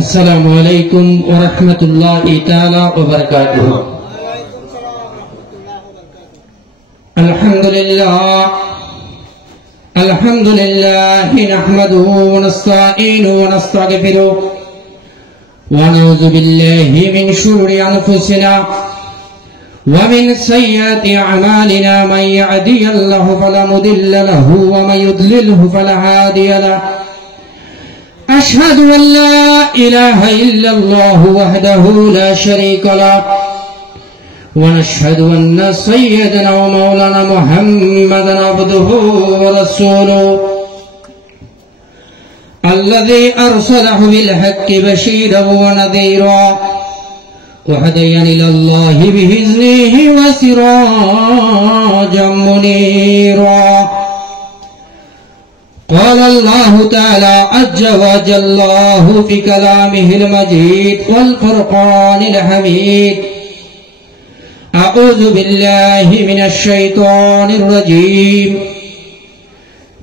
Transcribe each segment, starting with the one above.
अस्सलामु अलैकुम व रहमतुल्लाहि ताला व बरकातुहू। अल्हम्दुलिल्लाह नहमदुहू व नस्तईनुहु व नस्तगफिरुहु व नऊज़ु बिल्लाहि मिन शुरूरि अनफुसिना व मिन सय्यिआति अमालिना मन यहदिहिल्लाहु फला मुदिल्ल लहु व मन युद्लिलहु फला हादिय लहु। अशहदु अन ला इलाहा इल्लल्लाहु वहदहु ला शरीका लहु व नशहदु अन्ना सय्यदना व मौलाना मुहम्मदन अब्दुहु व रसूलुहु अल्लज़ी अरसलहु बिल हक्कि बशीरन व नज़ीरा व हदयन इलल्लाहि बिइज़्निहि व सिराजम मुनीरा। قال الله تعالى عز وجل في كلامه المجيد والفرقان الحميد أعوذ بالله من الشيطان الرجيم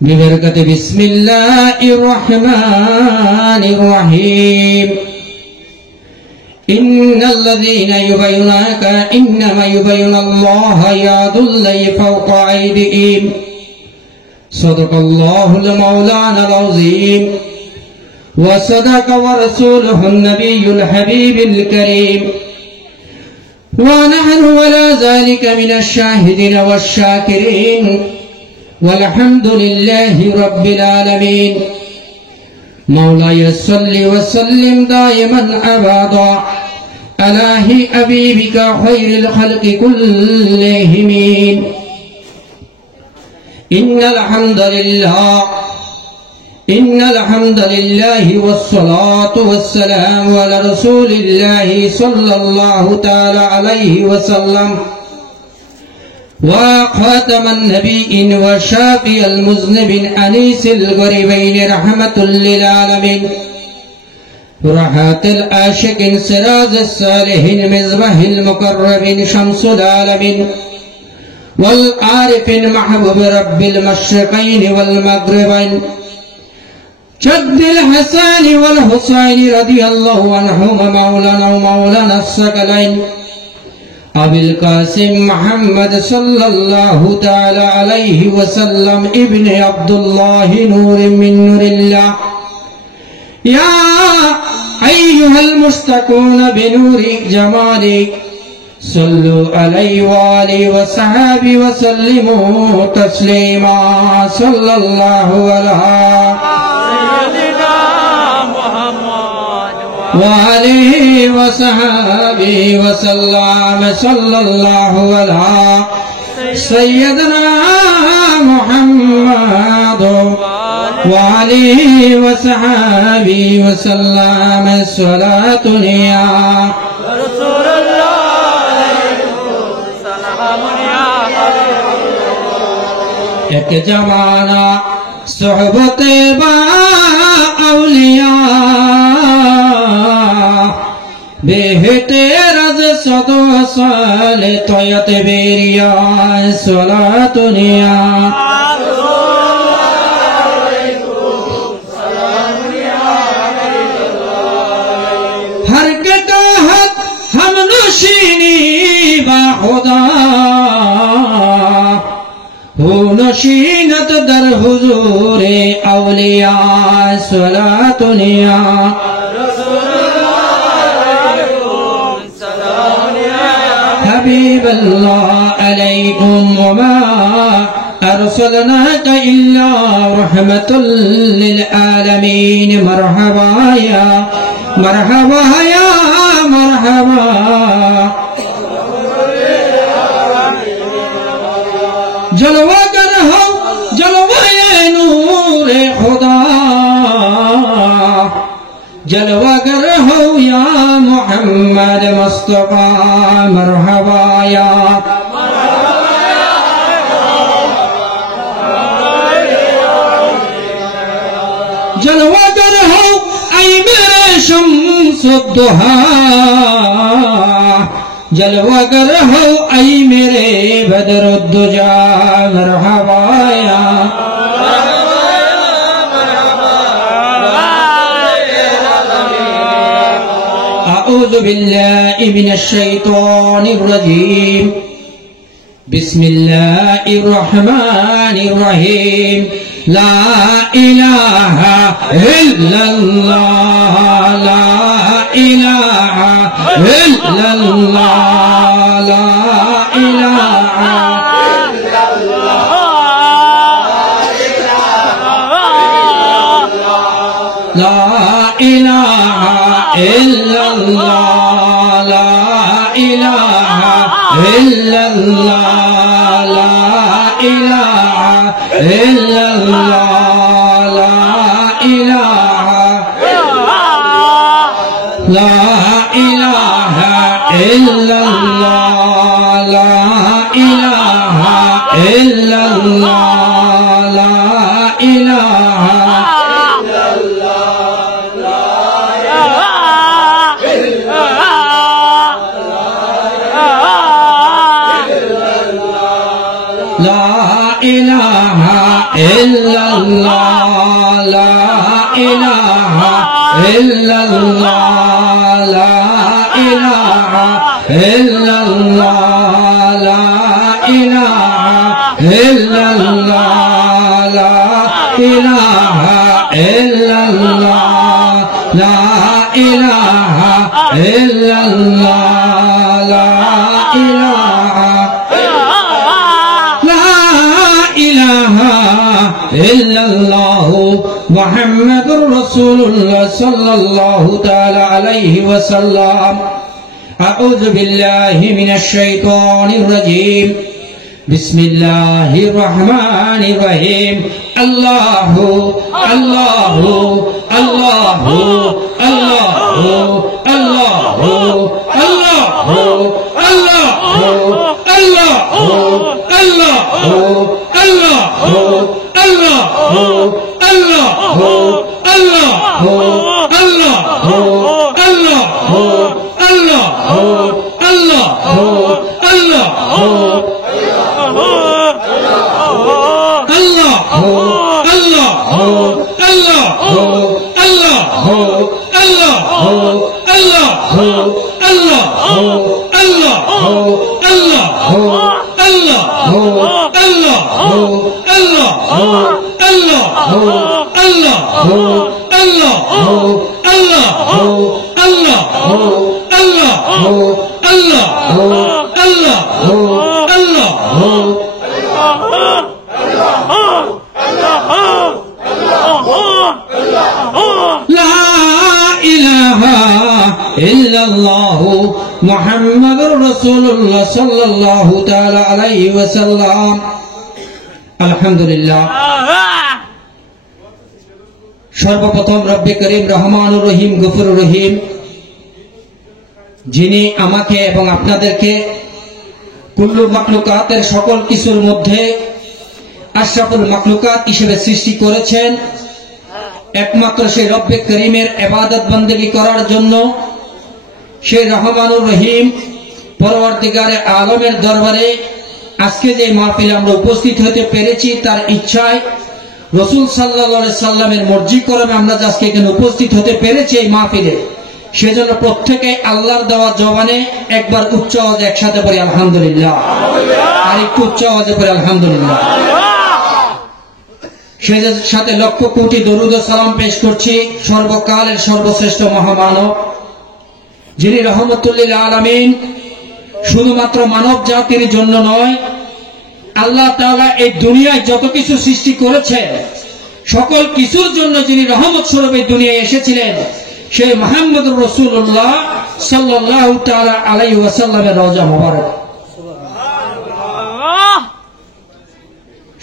ببركة بسم الله الرحمن الرحيم إن الذين يبايعونك إنما يبايعون الله يد الله فوق أيديهم صدق الله المولانا العظيم وصدق ورسوله النبي الحبيب الكريم ونحن على ذلك من الشاهدين والشاكرين والحمد لله رب العالمين। مولاي صل وسلم دائما أبدا على حبيبك خير الخلق كلهم। إن الحمد لله والصلاة والسلام على رسول الله صلى الله تعالى عليه وسلم وخاتم النبيين وشافي المذنبين أنيس الغريبين رحمة للعالمين راحة العاشقين سراج الصالحين مصباح المقربين شمس العالمين والعارفين محبوب رب المشرقين والمغربين جد الحسن والحسين رضي الله عنهما مولانا ومولانا الثقلين أبي القاسم محمد صلى الله تعالى عليه وسلم ابن عبد الله نور من نور الله يا أيها المشتاقون بنور جمالك صلوا عليه وآله وصحبه وسلموا تسليما صلى الله على سيدنا محمد وآله وصحبه وسلم صلى الله على سيدنا محمد وآله وصحبه وسلم الصلاة يا رسول الله एक जमाना सोहबत बा औलिया बेहते रज सदो साल तोयत बेरिया सलातुनिया हर कटाहत हम नशीनी बा खुदा हो नशीनत दर हुजूरे औलिया सलातुनिया हबीब अल्लाह अलैकुम वमा अरसलनाक इल्ला रहमतुल लिल आलमीन। मरहबा या मरहबा या मरहबा जलवागर हो जलवाए नूरे खुदा जलवागर हो या मोहम्मद मुस्तफा मरहबा या जलवागर हो ऐ मेरे शम्सुद्दुहा जलवागर हो ऐ मेरे बदरुद्दुजा मरहबा या أعوذ بالله من الشيطان الرجيم بسم الله الرحمن الرحيم لا إله إلا الله لا إله إلا الله لا إله إلا الله لا إله إلا الله لا إله إلا الله لا إله إلا الله لا إله لا إله إلا الله لا إله إلا الله لا إله لا إله إلا الله لا إله إلا الله لا إله إلا الله لا إله إلا الله لا إله إلا الله لا إله إلا الله لا إله إلا الله محمد رسول الله صلى الله تعالى عليه وسلم أعوذ بالله من الشيطان الرجيم بسم الله الرحمن الرحيم الله الله الله الله الله الله الله الله الله الله الله الله الله الله الله الله الله الله إلا الله محمد رسول الله صلى الله تعالى عليه وسلم الحمد لله সর্বপ্রথম রব্বে করিম রহমানুর রহিম গফুরুর রহিম যিনি আমাকে এবং আপনাদেরকে কুল্লু মাখলুকাতের সকল কিছুর মধ্যে আশরাফুল মাখলুকাত হিসেবে সৃষ্টি করেছেন একমাত্র সেই রব্বে করিমের ইবাদত বন্দেগী করার জন্য সেই রহমানুর রহিম পরওয়ারদিগারে আলমের দরবারে আজকে যে মাহফিলে আমরা উপস্থিত হতে পেরেছি তার ইচ্ছায় রাসূল সাল্লাল্লাহু আলাইহি সাল্লামের মর্জি করমে আমরা আজকে এখানে উপস্থিত হতে পেরেছি এই মাহফিলে সেজন্য প্রত্যেকে আল্লাহর দেওয়া জবানে একবার উচ্চ আওয়াজে একসাথে পড়ি আলহামদুলিল্লাহ আর একটু উচ্চ আওয়াজে পড়ি আলহামদুলিল্লাহ সেই সাথে লক্ষ কোটি দরুদ ও সালাম পেশ করছি সর্বকালের সর্বশ্রেষ্ঠ মহামানব যিনি রহমতুল্লিল আলামিন শুধুমাত্র মানব জাতির জন্য নয় আল্লাহ তাআলা এই দুনিয়ায় যত কিছু সৃষ্টি করেছেন সকল কিছুর জন্য যিনি রহমত স্বরূপ এই দুনিয়ায় এসেছিলেন সেই মুহাম্মদুর রাসূলুল্লাহ সাল্লাল্লাহু তাআলা আলাইহি ওয়াসাল্লামের রওজা মোবারক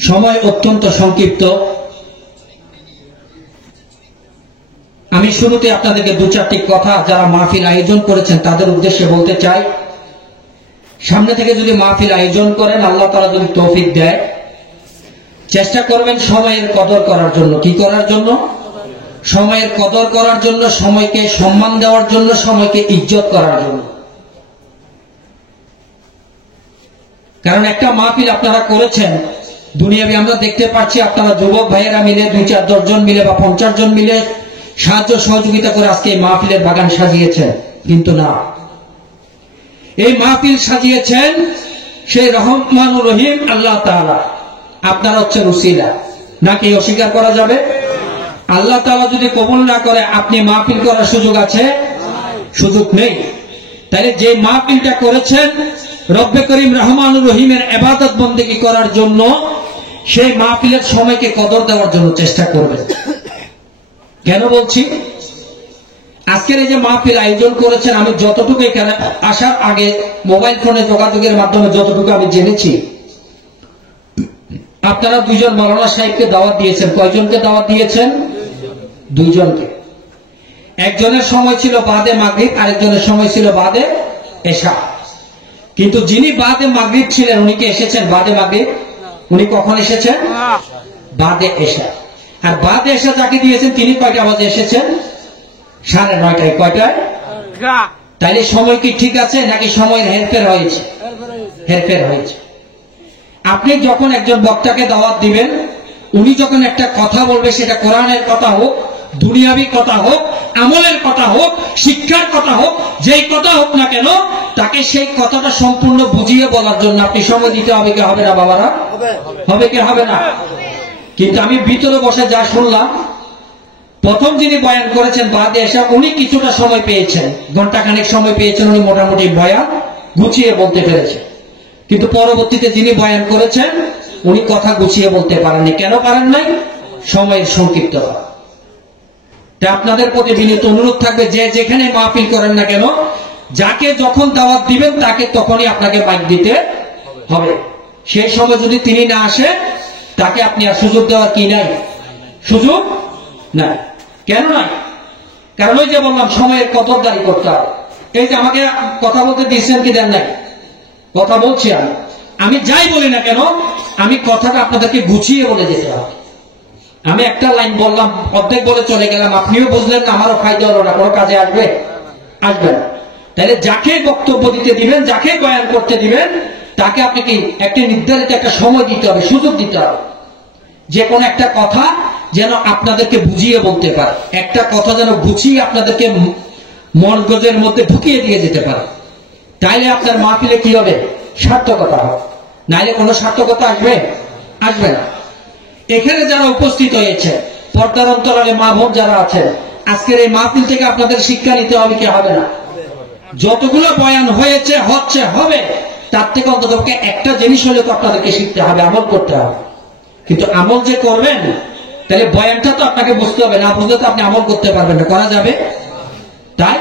সময় অত্যন্ত সংক্ষিপ্ত আমি শুরুতে আপনাদেরকে দু চারটি কথা যারা মাহফিল আয়োজন করেছেন তাদের উদ্দেশ্যে বলতে চাই সামনে থেকে যদি মাহফিল আয়োজন করেন আল্লাহ তাআলা যদি তৌফিক দেয় চেষ্টা করবেন সময়ের কদর করার জন্য কি করার জন্য সময়ের কদর করার জন্য সময়কে সম্মান দেওয়ার জন্য সময়কে ইজ্জত করার জন্য কারণ একটা মাহফিল আপনারা করেছেন দুনিয়াবি আমরা দেখতে পাচ্ছি আপনারা যুবক ভাইয়েরা মিলে 2-4-10 জন মিলে বা 50 জন মিলে সাহায্য সহযোগিতা করে আজকে এই মাহফিলের বাগান সাজিয়েছেন কিন্তু না, এই মাহফিল সাজিয়েছেন সেই রহমানুর রহিম আল্লাহ তাআলা। আপনারা হচ্ছেন উসিলা, নাকি অস্বীকার করা যাবে? আল্লাহ তাআলা যদি কবুল না করে আপনি মাহফিল করার সুযোগ আছে? সুযোগ নেই। তাহলে যে মাহফিলটা করেছেন রব্বে করিম রহমানুর রহিমের ইবাদত বন্দেগী করার জন্য, সেই মাহফিলের সময়কে কদর দেওয়ার জন্য চেষ্টা করবেন। কেন বলছি? আজকের এই যে মাহফিল আয়োজন করেছেন, আমি যতটুকু এখানে আসার আগে মোবাইল ফোনে যোগাযোগের মাধ্যমে যতটুকু আমি জেনেছি, আপনারা দুইজন মাওলানা সাহেবকে দাওয়াত দিয়েছেন। কয়জনকে দাওয়াত দিয়েছেন? দুইজনকে। একজনের সময় ছিল বাদে মাগরিব, আরেকজনের সময় ছিল বাদে এশা। কিন্তু যিনি বাদে মাগরিব ছিলেন উনি কি এসেছেন বাদে মাগরিব? উনি কখন এসেছেন? বাদে এশা। আর বাদে এশা যাকে দিয়েছেন তিনি কয়টা বাজে এসেছেন? 9:30। কয়টায়? তাইলে সময় কি ঠিক আছে নাকি সময়ের হেরফের হয়েছে? হেরফের হয়েছে। আপনি যখন একজন বক্তাকে দাওয়াত দিবেন, উনি যখন একটা কথা বলবে, সেটা কোরআনের কথা হোক, দুনিয়াবি কথা হোক, আমলের কথা হোক, শিক্ষার কথা হোক, যেই কথা হোক না কেন, তাকে সেই কথাটা সম্পূর্ণ বুঝিয়ে বলার জন্য আপনি সময় দিতে হবে কি হবে না বাবারা? হবে কি হবে না? কিন্তু আমি ভিতরে বসে যা শুনলাম, প্রথম যিনি বয়ান করেছেন বাদে এসা, উনি কিছুটা সময় পেয়েছেন, ঘন্টাখানেক সময় পেয়েছেন, উনি মোটামুটি বয়ান গুছিয়ে বলতে পেরেছেন। কিন্তু পরবর্তীতে যিনি বয়ান করেছেন উনি কথা গুছিয়ে বলতে পারেননি। কেন পারেন নাই? সময়ের সংক্ষিপ্ততা। তাই আপনাদের প্রতি বিনীত অনুরোধ থাকবে, যে যেখানে মাহফিল করেন না কেন, যাকে যখন দাওয়াত দিবেন তাকে তখনই আপনাকে মাইক দিতে হবে। সেই সময় যদি তিনি না আসে, তাকে আপনি আর সুযোগ দেওয়ার কি নাই? সুযোগ নাই। কেন নাই? কারণ ওই যে বললাম, সময়ের কদরদারি করতে হবে। এই যে আমাকে কথা বলতে দিয়েছেন কি দেন নাই? কথা বলছি আমি যাই বলি না কেন, আমি কথাটা আপনাদেরকে গুছিয়ে বলে যেতে হবে। আমি একটা লাইন বললাম, অর্ধেক বলে চলে গেলাম, আপনিও বুঝলেন না, আমারও ফায়দা হলো না, কোনো কাজে আসবে? আসবে না। তাহলে যাকে বক্তব্য দিতে দিবেন, যাকে বয়ান করতে দিবেন, তাকে আপনি কি একটা নির্ধারিত একটা সময় দিতে হবে, সুযোগ দিতে হবে। যে কোনো একটা কথা যেন আপনাদেরকে বুঝিয়ে বলতে পারে, একটা কথা যেন গুছিয়ে আপনাদেরকে মগজের মধ্যে ঢুকিয়ে দিয়ে যেতে পারে। তাইলে আপনার মাহফিলে কি হবে? সার্থকতা হবে। নাইলে কোনো সার্থকতা আসবে? আসবে না। এখানে যারা উপস্থিত হয়েছে, পর্দার অন্তরালে মা বোন যারা আছেন, আজকের এই মাহফিল থেকে আপনাদের শিক্ষা নিতে হবে কি হবে না? যতগুলো বয়ান হয়েছে, হচ্ছে, হবে, তার থেকে অন্তত একটা জিনিস হলে তো আপনাদেরকে শিখতে হবে, আমল করতে হবে। কিন্তু আমল যে করবেন, তাহলে বয়ানটা তো আপনাকে বুঝতে হবে, না বুঝলে তো আপনি আমল করতে পারবেন না। করা যাবে? তাই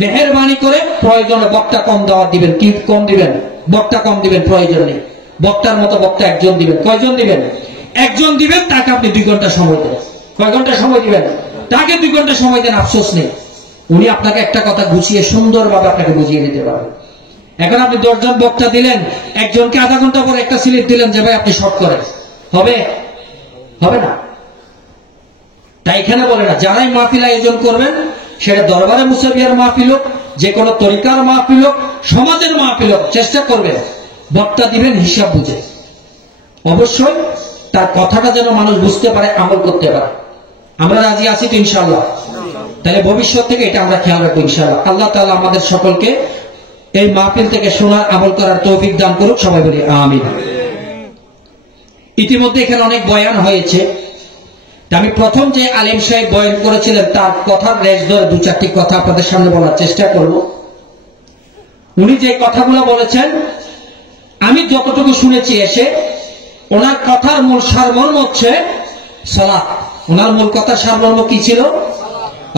মেহেরবানি করে প্রয়োজনে বক্তা কম দাওয়াত দিবেন। কি কম দিবেন? বক্তা কম দিবেন, প্রয়োজন নেই। বক্তার মতো বক্তা একজন দিবেন। কয়জন দিবেন? একজন দিবেন, তাকে আপনি 2 ঘন্টা সময় দেন। কয় ঘন্টা সময় দিবেন? তাকে 2 ঘন্টা সময় দেন, আফসোস নেই। উনি আপনাকে একটা কথা গুছিয়ে সুন্দরভাবে আপনাকে বুঝিয়ে দিতে পারবেন। এখন আপনি 10 জন বক্তা দিলেন, একজনকে আধা ঘন্টা পরে একটা সিলেক্ট দিলেন যে ভাই আপনি শর্ট করেন, হবে? হবে না। তাই এখানে বলে না, যারাই মাহফিল আয়োজন করবেন, সেটা দরবারে মুসাবিয়ার মাহফিল হোক, যে কোনো তরিকার মাহফিল হোক, সমাজের মাহফিল হোক, চেষ্টা করবেন বক্তা দিবেন হিসাব বুঝে। অবশ্যই তার কথাটা যেন মানুষ বুঝতে পারে, আমল করতে পারে। আমরা রাজি আছি তো ইনশাআল্লাহ? তাহলে ভবিষ্যৎ থেকে এটা আমরা খেয়াল রাখবো ইনশাআল্লাহ। আল্লাহ তাআলা আমাদের সকলকে এই মাহফিল থেকে শোনার, আমল করার তৌফিক দান করুক। সবাই বলি আমিন। ইতিমধ্যে এখানে অনেক বয়ান হয়েছে। আমি প্রথম যে আলেম সাহেব বয়ান করেছিলেন, তার কথার রেশ ধরে 2-4টি কথা আপনাদের সামনে বলার চেষ্টা করব। উনি যে কথাগুলো বলেছেন, আমি যতটুকু শুনেছি এসে, ওনার কথার মূল সারমর্ম হচ্ছে সালাত। ওনার মূল কথার সারমর্ম কি ছিল?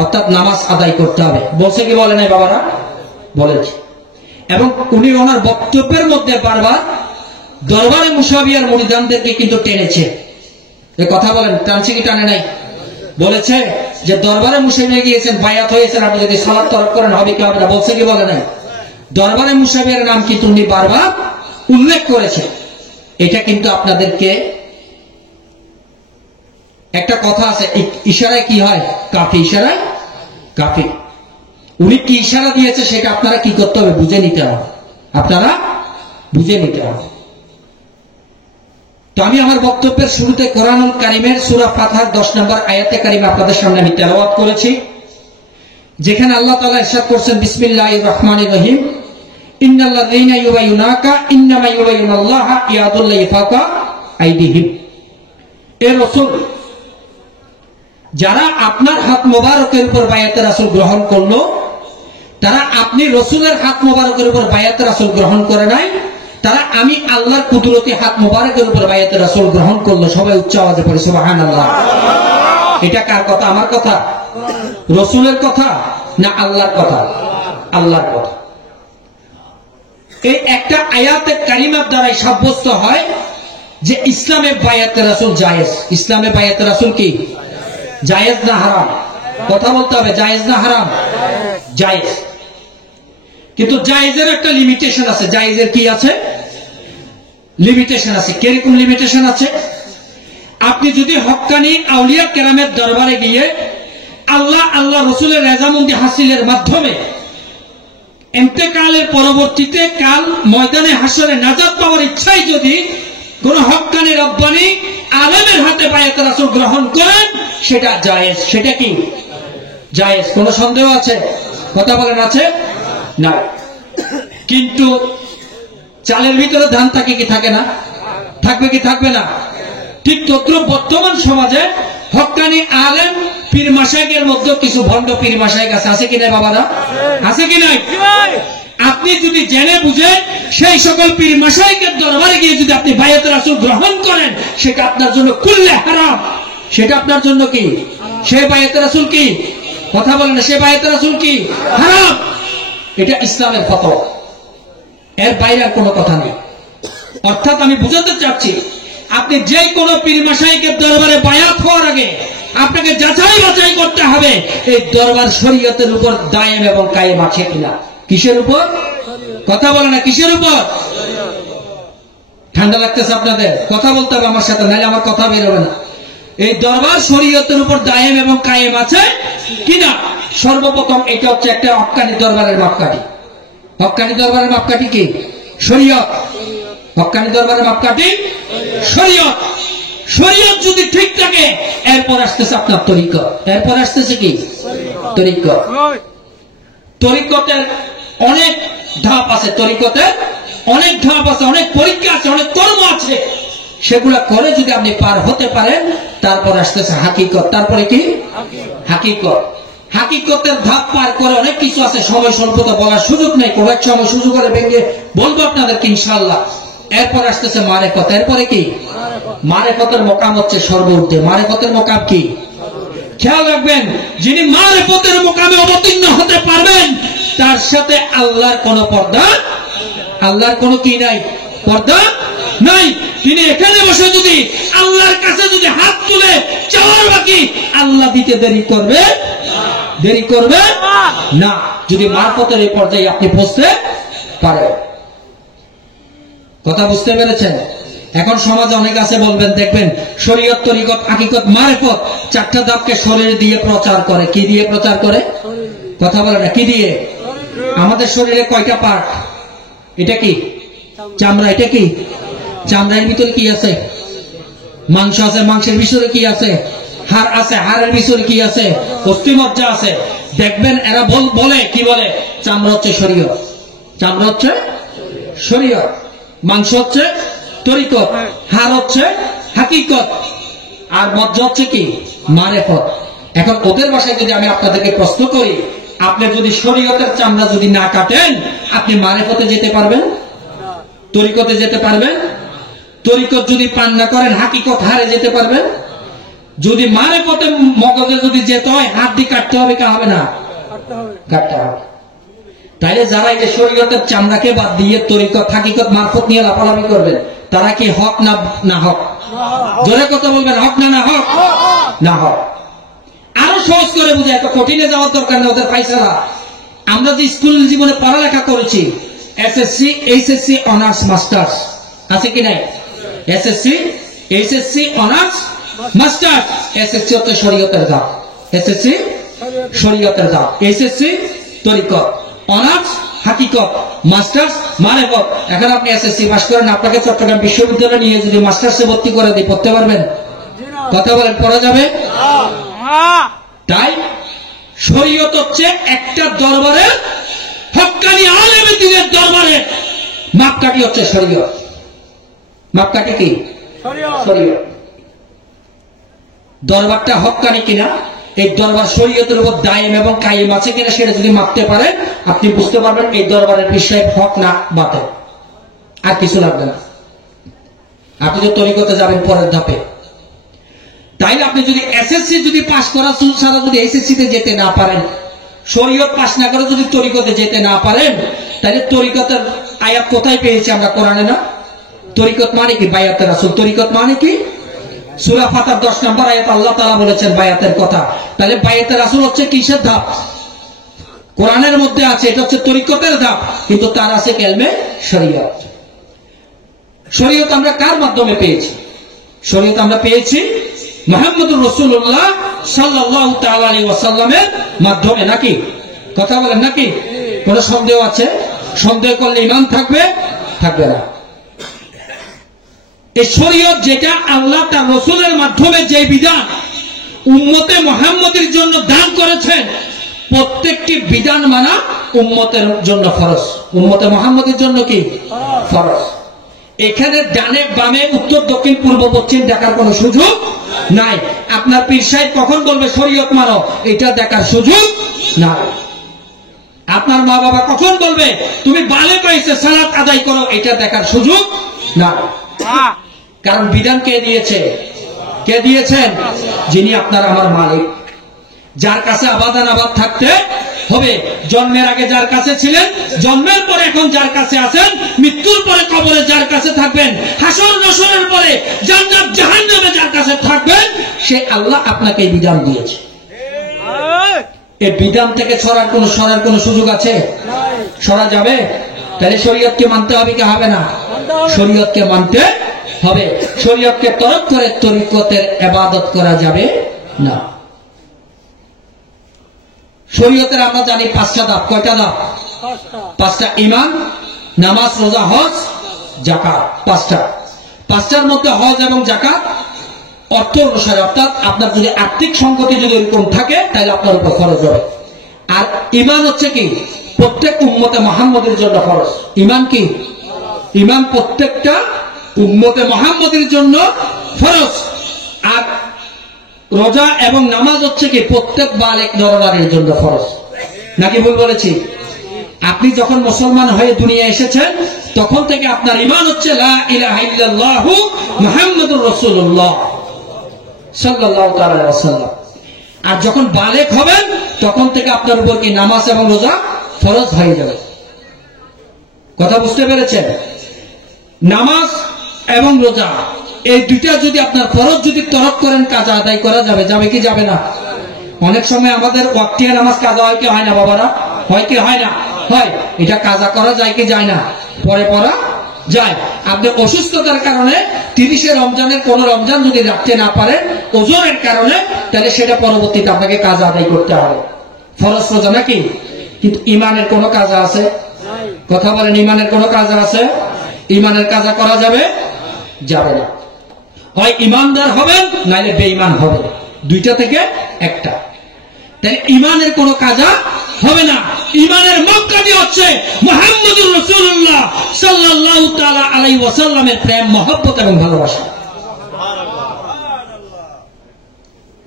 অর্থাৎ নামাজ আদায় করতে হবে। বলছে কি বলে নাই বাবারা? বলেছে। এবং উনি ওনার বক্তব্যের মধ্যে বারবার দরবারে মুসাবিয়ার মুরিদানদেরকে কিন্তু টেনেছে। এই কথা বলেন, টানছে কি টানে নাই? বলেছে যে দরবারে মুসাবিয়া গিয়েছেন, বায়াত হয়েছেন, আপনি যদি সালাত তরক করেন হবে কি হবে না? বলছে কি বলে নাই? দরবারে মুসাবিয়ার নাম কিন্তু উনি বারবার উল্লেখ করেছে। এটা কিন্তু আপনাদেরকে একটা কথা আছে, ইশারায় কি হয়? কাফি। ইশারায় কাফি। উনি কি ইশারা দিয়েছে সেটা আপনারা কি করতে হবে? বুঝে নিতে হবে। আপনারা বুঝে নিতে হবে। তো আমি আমার বক্তব্যের শুরুতে কোরআনুল কারীমের সূরা ফাতহার 10 নম্বর আয়াতে কারিমা আপনাদের সামনে আমি তেলাওয়াত করেছি। যেখানে আল্লাহ তাআলা ইরশাদ করছেন বিসমিল্লাহির রহমানির রহিম, ইন্নাল্লাযীনা ইউবাইয়ুনাকা ইন্নামা ইউবাইয়ুনাল্লাহা ইয়াদুল্লাহি ফাওকা আইদিহিম। এ রাসূল, যারা আপনার হাত মোবারকের উপর বায়াতে রাসূল গ্রহণ করলো, তারা আপনি রাসূলের হাত মোবারকের উপর বায়াতে রাসূল গ্রহণ করে নাই, তারা আমি আল্লাহর কুদরতি হাত মোবারকের উপর বায়াতে রাসূল গ্রহণ করলো। সবাই উচ্চ আওয়াজে পড়ে সুবহানাল্লাহ। এটা কার কথা? আমার কথা? রাসূলের কথা না আল্লাহর কথা? আল্লাহর কথা। এই একটা আয়াতে কারিমার দ্বারাই সাব্যস্ত হয় যে ইসলামে বায়াতে রাসূল জায়েজ। ইসলামে বায়াতে রাসূল কি জায়েজ না হারাম? কথা বলতে হবে, জায়েজ না হারাম? জায়েজ। কিন্তু জায়েজের একটা লিমিটেশন আছে। জায়েজের কি আছে? লিমিটেশন আছে। কিরকম লিমিটেশন আছে? আপনি যদি হক্কানি আউলিয়া কেরামের দরবারে গিয়ে আল্লাহ রসুলের রেজামন্দি হাসিলের মাধ্যমে ইন্তেকালের পরবর্তীতে কাল ময়দানে হাসরে নাজাত পাওয়ার ইচ্ছায় যদি কোন হক্কানি রব্বানি আলেমের হাতে বায়াত রাসূল গ্রহণ করেন, সেটা জায়েজ। সেটা কি জায়েজ? কোন সন্দেহ আছে? কথা বলেন, আছে না? কিন্তু চালের ভিতরে ধান থাকে কি থাকে না? থাকবে কি থাকবে না? ঠিক তদ্রুপ বর্তমান সমাজে হক্কানি আলেম পীর মাশায়েখের মধ্যে কিছু ভণ্ড পীর মাশায়েখ আছে কি নাই বাবারা? আছে কি নাই? আপনি যদি জেনে বুঝে সেই সকল পীর মাশায়েখের দরবারে গিয়ে যদি আপনি বায়াত রাসূল গ্রহণ করেন, সেটা আপনার জন্য কুল্লে হারাম। সেটা আপনার জন্য কি? সে বায়াত রাসূল কি? কথা বলেন না, সে বায়াত রাসূল কি? হারাম। এটা ইসলামের ফতোয়া, এর বাইরে আর কোনো কথা নেই। অর্থাৎ আমি বুঝাতে চাচ্ছি, আপনি যে কোনো পীর মাশায়েখের দরবারে বায়াত হওয়ার আগে আপনাকে যাচাই বাছাই করতে হবে এই দরবার শরীয়তের উপর দায়েম এবং কায়েম আছে কিনা। কিসের উপর? কথা বলে না, কিসের উপর? ঠান্ডা লাগতেছে আপনাদের? কথা বলতে হবে আমার সাথে, নাহলে আমার কথা বেরোবে না। এই দরবার শরীয়তের উপর দায়েম এবং কায়েম আছে কিনা, সর্বপ্রথম এটা হচ্ছে একটা হক্কানি দরবারের মাপকাঠি। হক্কানি দরবারের মাপকাঠি কি? শরীয়ত। হক্কানি দরবারের মাপকাঠি শরীয়ত। শরীয়ত যদি ঠিক থাকে, এরপর আসতেছে আপনার তরিকত। এরপর আসতেছে কি? তরিকত। তরিকতের অনেক ধাপ আছে, তরিকতের অনেক ধাপ আছে, অনেক পরীক্ষা আছে, অনেক কর্ম আছে। সেগুলা করে যদি আপনি পার হতে পারেন, তারপর আসতেছে হাকিকত। তারপরে কি? হাকিকত। হাকিকতের ধাপ পার করে অনেক কিছু আছে, সময় স্বল্পতা বলার সুযোগ নেই। কোন এক সময় সুযোগ করে ভেঙে বলবো আপনাদেরকে ইনশাআল্লাহ। এরপর আসতেছে মারেফত। এরপরে কি? মারেফতের মোকাম হচ্ছে সর্বঊর্ধ্বে। মারেফতের মোকাম কি? খেয়াল রাখবেন, যিনি মারেফতের মোকামে অবতীর্ণ হতে পারবেন, তার সাথে আল্লাহর কোন পর্দা, আল্লাহর কোন কি নাই? পর্দা নাই। তিনি এখানে বসে যদি আল্লাহর কাছে যদি হাত তুলে চাওয়ার বাকি, আল্লাহ দিতে দেরি করবে? দেরি করবে না, যদি মারফতের এই পর্যায়ে আপনি পৌঁছতে পারেন। কথা বুঝতে পেরেছেন? এখন সমাজে অনেক আছে, বলবেন দেখবেন শরীয়ত, তরিকত, হাকিকত, মারফত চারটা ধাপকে শরীর দিয়ে প্রচার করে। কি দিয়ে প্রচার করে? কথা বলে না, কি দিয়ে? আমাদের শরীরে কয়টা পার্ট? এটা কি? চামড়া। এটা কি? চামড়ার ভিতরে কি আছে? মাংস আছে। মাংসের ভিতরে কি আছে? হাড় আছে। হাড়ের ভিতরে কি আছে? অস্থিমজ্জা আছে। দেখবেন এরা বলে কি বলে? চামড়া হচ্ছে শরীয়ত, চামড়া হচ্ছে শরীয়ত, মাংস হচ্ছে তরিকত, হাড় হচ্ছে হাকিকত, আর মজ্জা হচ্ছে কি? মারেফত। এখন ওদের ভাষায় যদি আমি আপনাদেরকে প্রশ্ন করি, আপনি যদি শরীয়তের চামড়া যদি না কাটেন, আপনি মারেফতে যেতে পারবেন? তরিকতে যেতে পারবেন? তরিকত যদি পান না করেন, হাকিকত হারে যেতে পারবেন? যদি মারেফতে মগজে যদি যেতে হয়, হাত দিয়ে কাটতে হবে, কা হবে না? কাটতে হবে। তাইলে যারা এই যে শরীয়তের চামড়াকে বাদ দিয়ে তরিকত, হাকিকত, মারফত নিয়ে লাফালাফি করবেন, তারা কি হক না হক? জোরে কথা বলবেন, হক না হক? না হক। আরো সহজ করে বুঝে, এত কঠিনে যাওয়ার দরকার নেই। ওদের ফাইসালা, আমরা যে স্কুল জীবনে পড়ালেখা করেছি, এসএসসি, এইচএসসি, অনার্স, মাস্টার্স, আছে কি নাই? SSC, HSC, honours, masters. SSC হচ্ছে শরীয়তের ধাপ। এসএসসি শরীয়তের ধাপ। এইচএসসি তরিকত, অনার্স হাকিকত, মাস্টার্স মারেফত। এখন আপনি এসএসসি পাস করেন, আপনাকে চট্টগ্রাম বিশ্ববিদ্যালয়ে নিয়ে যদি মাস্টার্সে ভর্তি করে দিই, পড়তে পারবেন? কথা বলেন, পড়া যাবে? তাই শরীয়ত হচ্ছে একটা দরবারের হক্কানি আলেমে দ্বীনের দরবারে মাপকাঠি হচ্ছে শরীয়ত। মাপকাঠি কি? শরীয়ত। দরবারটা হক্কানি কিনা, এই দরবার শরীয়তের উপর দায়েম এবং কায়েম আছে কিনা সেটা যদি মাপতে পারেন আপনি বুঝতে পারবেন এই দরবারের পীর সাহেব হক না বাতিল, আর কিছু লাগবে না। আপনি তো তরিকতে যাবেন পরের ধাপে, তাইলে আপনি যদি এসএসসি যদি পাশ করা ছাড়া যদি এসএসসি তে যেতে না পারেন, শরীয়ত পাশ না করে যদি তরিকতে যেতে না পারেন, তাহলে তরিকতের আয়াত কোথায় পেয়েছি আমরা? কোরআনে না? তরিকত মানে কি? বায়াতের রাসূল। তরিকত মানে কি? সূরা ফাতিহার 10 নম্বর আয়াত আল্লাহ তাআলা বলেছেন বায়াতের কথা। তাহলে বায়াতের রাসূল হচ্ছে কিসের ধাপ? কোরআনের মধ্যে আছে, এটা হচ্ছে তরিকতের ধাপ, কিন্তু তার আছে কেলমে শরীয়ত। শরীয়ত আমরা কার মাধ্যমে পেয়েছি? শরীয়ত আমরা পেয়েছি মুহাম্মদুর রাসূলুল্লাহ সাল্লাল্লাহু তাআলা আলাইহি ওয়াসাল্লামের মাধ্যমে, নাকি? কথা বলেন নাকি? কোন সন্দেহ আছে? সন্দেহ করলে ঈমান থাকবে? থাকবে না। এই শরীয়ত যেটা আল্লাহ তার রাসূলের মাধ্যমে যে বিধান উম্মতে মুহাম্মদের জন্য দান করেছেন, প্রত্যেকটি বিধান মানা উম্মতের জন্য ফরজ। উম্মতে মুহাম্মদের জন্য কি ফরজ? এখানে ডানে বামে উত্তর দক্ষিণ পূর্ব পশ্চিম দেখার কোন সুযোগ নাই। আপনার পীর সাহেব কখন বলবে শরীয়ত মানো, এটা দেখার সুযোগ নাই। আপনার মা বাবা কখন বলবে তুমি বালে পাইছে সালাত আদায় করো, এটা দেখার সুযোগ নাই। কারণ বিধান কে দিয়েছে? কে দিয়েছেন? যিনি আপনার আমার মালিক, যার কাছে আবাদান আবাদ থাকতে হবে। জন্মের আগে যার কাছে ছিলেন, জন্মের পরে এখন যার কাছে আছেন, মৃত্যুর পরে কবরে যার কাছে থাকবেন, হাসর নসরের পরে জান্নাত জাহান্নামে যার কাছে থাকবেন, সে আল্লাহ আপনাকে এই বিধান দিয়েছে। এই বিধান থেকে সরার কোন সুযোগ আছে? সরা যাবে? তাহলে শরীয়তকে মানতে হবে কি হবে না? শরীয়তকে মানতে হবে। শরীয়তকে তরক করে তরিকতের ইবাদত করা যাবে না। শরীয়তের আমরা জানি 5টা ধাপ। কয়টা ধাপ? 5টা। ঈমান, নামাজ, রোজা, হজ, যাকাত। 5টার মধ্যে হজ এবং যাকাত অর্থ অনুসারে, অর্থাৎ আপনার যদি আর্থিক সংগতি যদি এরকম থাকে তাহলে আপনার উপর ফরজ হবে। আর ঈমান হচ্ছে কি? প্রত্যেক উম্মতে মুহাম্মদের জন্য ফরজ। ঈমান কি? ঈমান প্রত্যেকটা উম্মতে মুহাম্মদের জন্য ফরজ। আর রোজা এবং নামাজ হচ্ছে কি? প্রত্যেক বালেক নরনারীর জন্য ফরজ। নাকি ভুল বলেছি? আপনি যখন মুসলমান হয়ে দুনিয়া এসেছেন তখন থেকে আপনার ঈমান হচ্ছে লা ইলাহা ইল্লাল্লাহু মুহাম্মাদুর রাসূলুল্লাহ সাল্লাল্লাহু তাআলা আলাইহি ওয়াসাল্লাম। আর যখন বালেক হবেন তখন থেকে আপনার উপর কি নামাজ এবং রোজা ফরজ হয়ে যাবে। কথা বুঝতে পেরেছেন? নামাজ এবং রোজা এই দুইটা যদি আপনার ফরজ যদি তরক করেন, কাজা আদায় করা যাবে। যাবে কি যাবে না? অনেক সময় আমাদের ওয়াক্তিয়া নামাজ কাজা হয় কি হয় না বাবারা? হয় কি হয় না? হয়। এটা কাজা করা যায় কি যায় না? পরে পড়া যায়। আপনি অসুস্থতার কারণে 30 রমজানের কোন রমজান যদি রাখতে না পারেন ওজনের কারণে, তাহলে সেটা পরবর্তীতে আপনাকে কাজা আদায় করতে হবে। ফরজ রোজা নাকি? কিন্তু ঈমানের কোন কাজা আছে? কথা বলেন, ঈমানের কোন কাজা আছে? ঈমানের কাজা করা যাবে? যাবে না। হয় ঈমানদার হবেন নাইলে বেঈমান হবেন, দুইটা থেকে একটা। তাই ঈমানের কোন কাজা হবে না। ঈমানের মাপকাঠি হচ্ছে মুহাম্মদুর রাসূলুল্লাহ সাল্লাল্লাহু তাআলা আলাইহি ওয়াসাল্লামের প্রেম, মহব্বত এবং ভালোবাসা।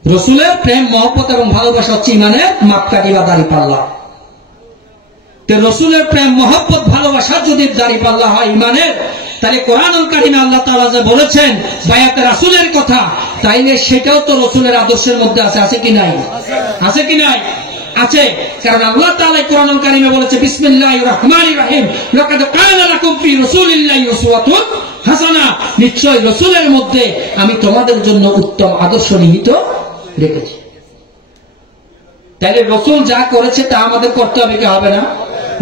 রাসূলের প্রেম, মহব্বত এবং ভালোবাসা হচ্ছে ঈমানের মাপকাঠি বা দাঁড়িপাল্লা। তো রাসূলের প্রেম, মহব্বত, ভালোবাসা যদি দাঁড়িপাল্লা হয় ঈমানের, তাহলে কোরআনুল কারীমে আল্লাহ তাআলা যে বলেছেন বায়াতে রাসূলের কথা, তাইলে সেটাও তো রাসূলের আদর্শের মধ্যে আছে। আছে কি নাই? আছে কি নাই? আছে। কারণ আল্লাহ তাআলা কোরআনুল কারীমে বলেছে বিসমিল্লাহির রহমানির রহিম, লাকাদ কানা লাকুম ফি রাসূলিল্লাহি উসওয়াতুন হাসানা। নিশ্চয় রাসূলের মধ্যে আমি তোমাদের জন্য উত্তম আদর্শ নিহিত রেখেছি। তাহলে রাসূল যা করেছে তা আমাদের করতে হবে কি হবে না?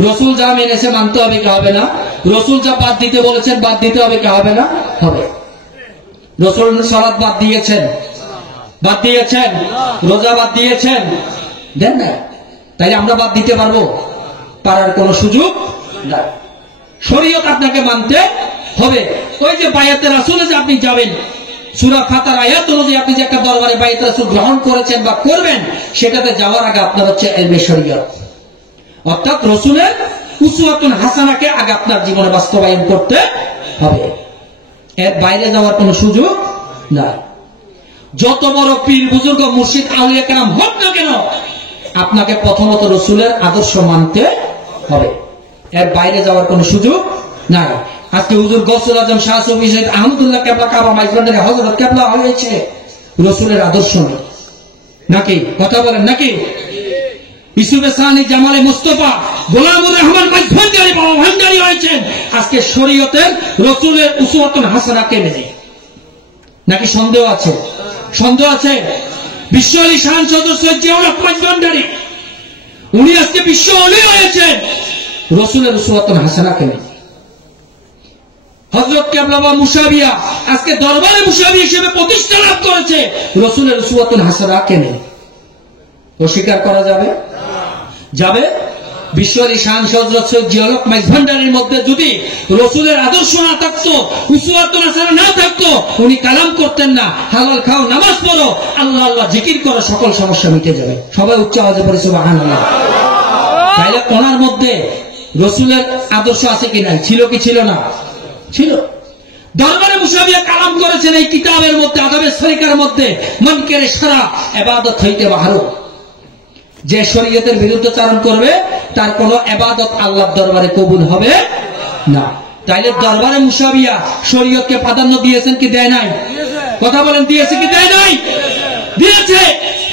রাসূল যা মেনেছে মানতে হবে কি হবে না? রাসূল যা বাদ দিতে বলেছেন বাদ দিতে হবে কি হবে না? হবে। রাসূল সালাত বাদ দিয়েছেন, বাদ দিয়েছেন, রোজা বাদ দিয়েছেন, দেন না? তাইলে আমরা বাদ দিতে পারবো? পারার কোন সুযোগ নাই। শরীয়ত আপনাকে মানতে হবে। ওই যে বায়াতে রাসূলে যে আপনি যাবেন, সূরা ফাতিহার আয়াত অনুযায়ী আপনি যে একটা দরবারে বাইত রাসূল গ্রহণ করেছেন বা করবেন, সেটাতে যাওয়ার আগে আপনার হচ্ছে ইলমে শরীয়ত, অর্থাৎ রাসূলের উসওয়াতুন হাসানাকে আগে আপনার জীবনে বাস্তবায়ন করতে হবে। এর বাইরে যাওয়ার কোনো সুযোগ নাই। যত বড় পীর বুজুর্গ মুর্শিদ আউলিয়া কেরাম হোক না কেন, আপনাকে প্রথমত রাসূলের আদর্শ মানতে হবে, এর বাইরে যাওয়ার কোনো সুযোগ নাই। আজকে হুজুর গৌসুল আজম শাহ সুফি সৈয়দ আহমদুল্লাহ কেবলা কাবা মাইজবান্ডারি হযরত কেবলা হয়েছে রাসূলের আদর্শ নেই নাকি? কথা বলেন নাকি? ইউসুফে সানি জামালে মুস্তাফা গোলামুর রহমান মাইজবান্ডারি বাবা ভান্ডারি হয়েছেন আজকে শরীয়তের রাসূলের উসওয়াতুন হাসানাকে মেনে, নাকি সন্দেহ আছে? সন্দেহ আছে? বিশ্ব আলী শাহ সদস্য জিয়াউল হক মাইজবান্ডারি উনি আজকে বিশ্ব ওলি হয়েছেন রাসূলের উসওয়াতুন হাসানাকে মেনে। হযরত কেবলা বা মুসাবিয়া আজকে দরবারে মুসাবি হিসেবে প্রতিষ্ঠা লাভ করেছে রাসূলের উসওয়াতুন হাসানাকে মেনে। অস্বীকার করা যাবে? যাবে? বিশ্বরী শান হযরত সৈয়দ জিয়াউল হক মাইজভান্ডারির মধ্যে যদি রাসূলের আদর্শ না থাকতো, উসওয়াতুন হাসানা না থাকতো, উনি কালাম করতেন না, হালাল খাও, নামাজ পড়ো, আল্লাহ আল্লাহ জিকির করো, সকল সমস্যা মিটে যাবে। সবাই উচ্চ আওয়াজে বলে সুবহানাল্লাহ। তাইলে ওনার মধ্যে রাসূলের আদর্শ আছে কি নাই? ছিল কি ছিল না? ছিল। দরবারে মুসাবিয়া কালাম করেছেন এই কিতাবের মধ্যে, আদাবে সরিকার মধ্যে, মনকেরে সারা ইবাদত হইতে বাহারো, যে শরীয়তের বিরুদ্ধাচরণ করবে তার কোন ইবাদত আল্লাহর দরবারে কবুল হবে না। তাইলে দরবারে মুসাবিয়া শরীয়তকে প্রাধান্য দিয়েছেন কি দেয় নাই? কথা বলেন, দিয়েছে কি দেয় নাই? দিয়েছে।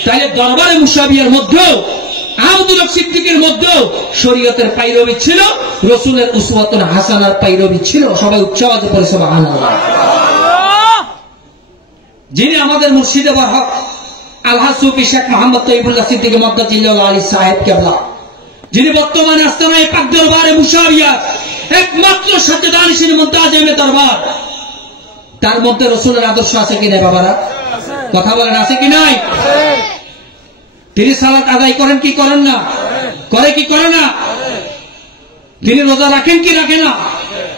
তাইলে দরবারে মুসাবিয়ার মধ্যেও আহমদুল হক সিদ্দিকীর মধ্যেও শরীয়তের পাইরবি ছিল, রাসূলের উসওয়াতুন হাসানার পাইরবি ছিল। সবাই উচ্চ আওয়াজে বলে সুবহানাল্লাহ। যিনি আমাদের মুর্শিদে বরহক আলহাজ সুফি শেখ মোহাম্মদ তৈয়বুল্লাহ সিদ্দিকী মাদ্দাজিল্লাহ আলী সাহেব কেবলা, যিনি বর্তমানে আস্তানায় পাক দরবারে মুশাবিয়া একমাত্র সাজ্জাদানিশিন মুনতাজিমের দরবার, তার মধ্যে রাসূলের আদর্শ আছে কি নাই বাবারা? কথা বলেন, আছে কি নাই? তিনি সালাত আদায় করেন কি করেন না? করে কি করে না? তিনি রোজা রাখেন কি রাখে না?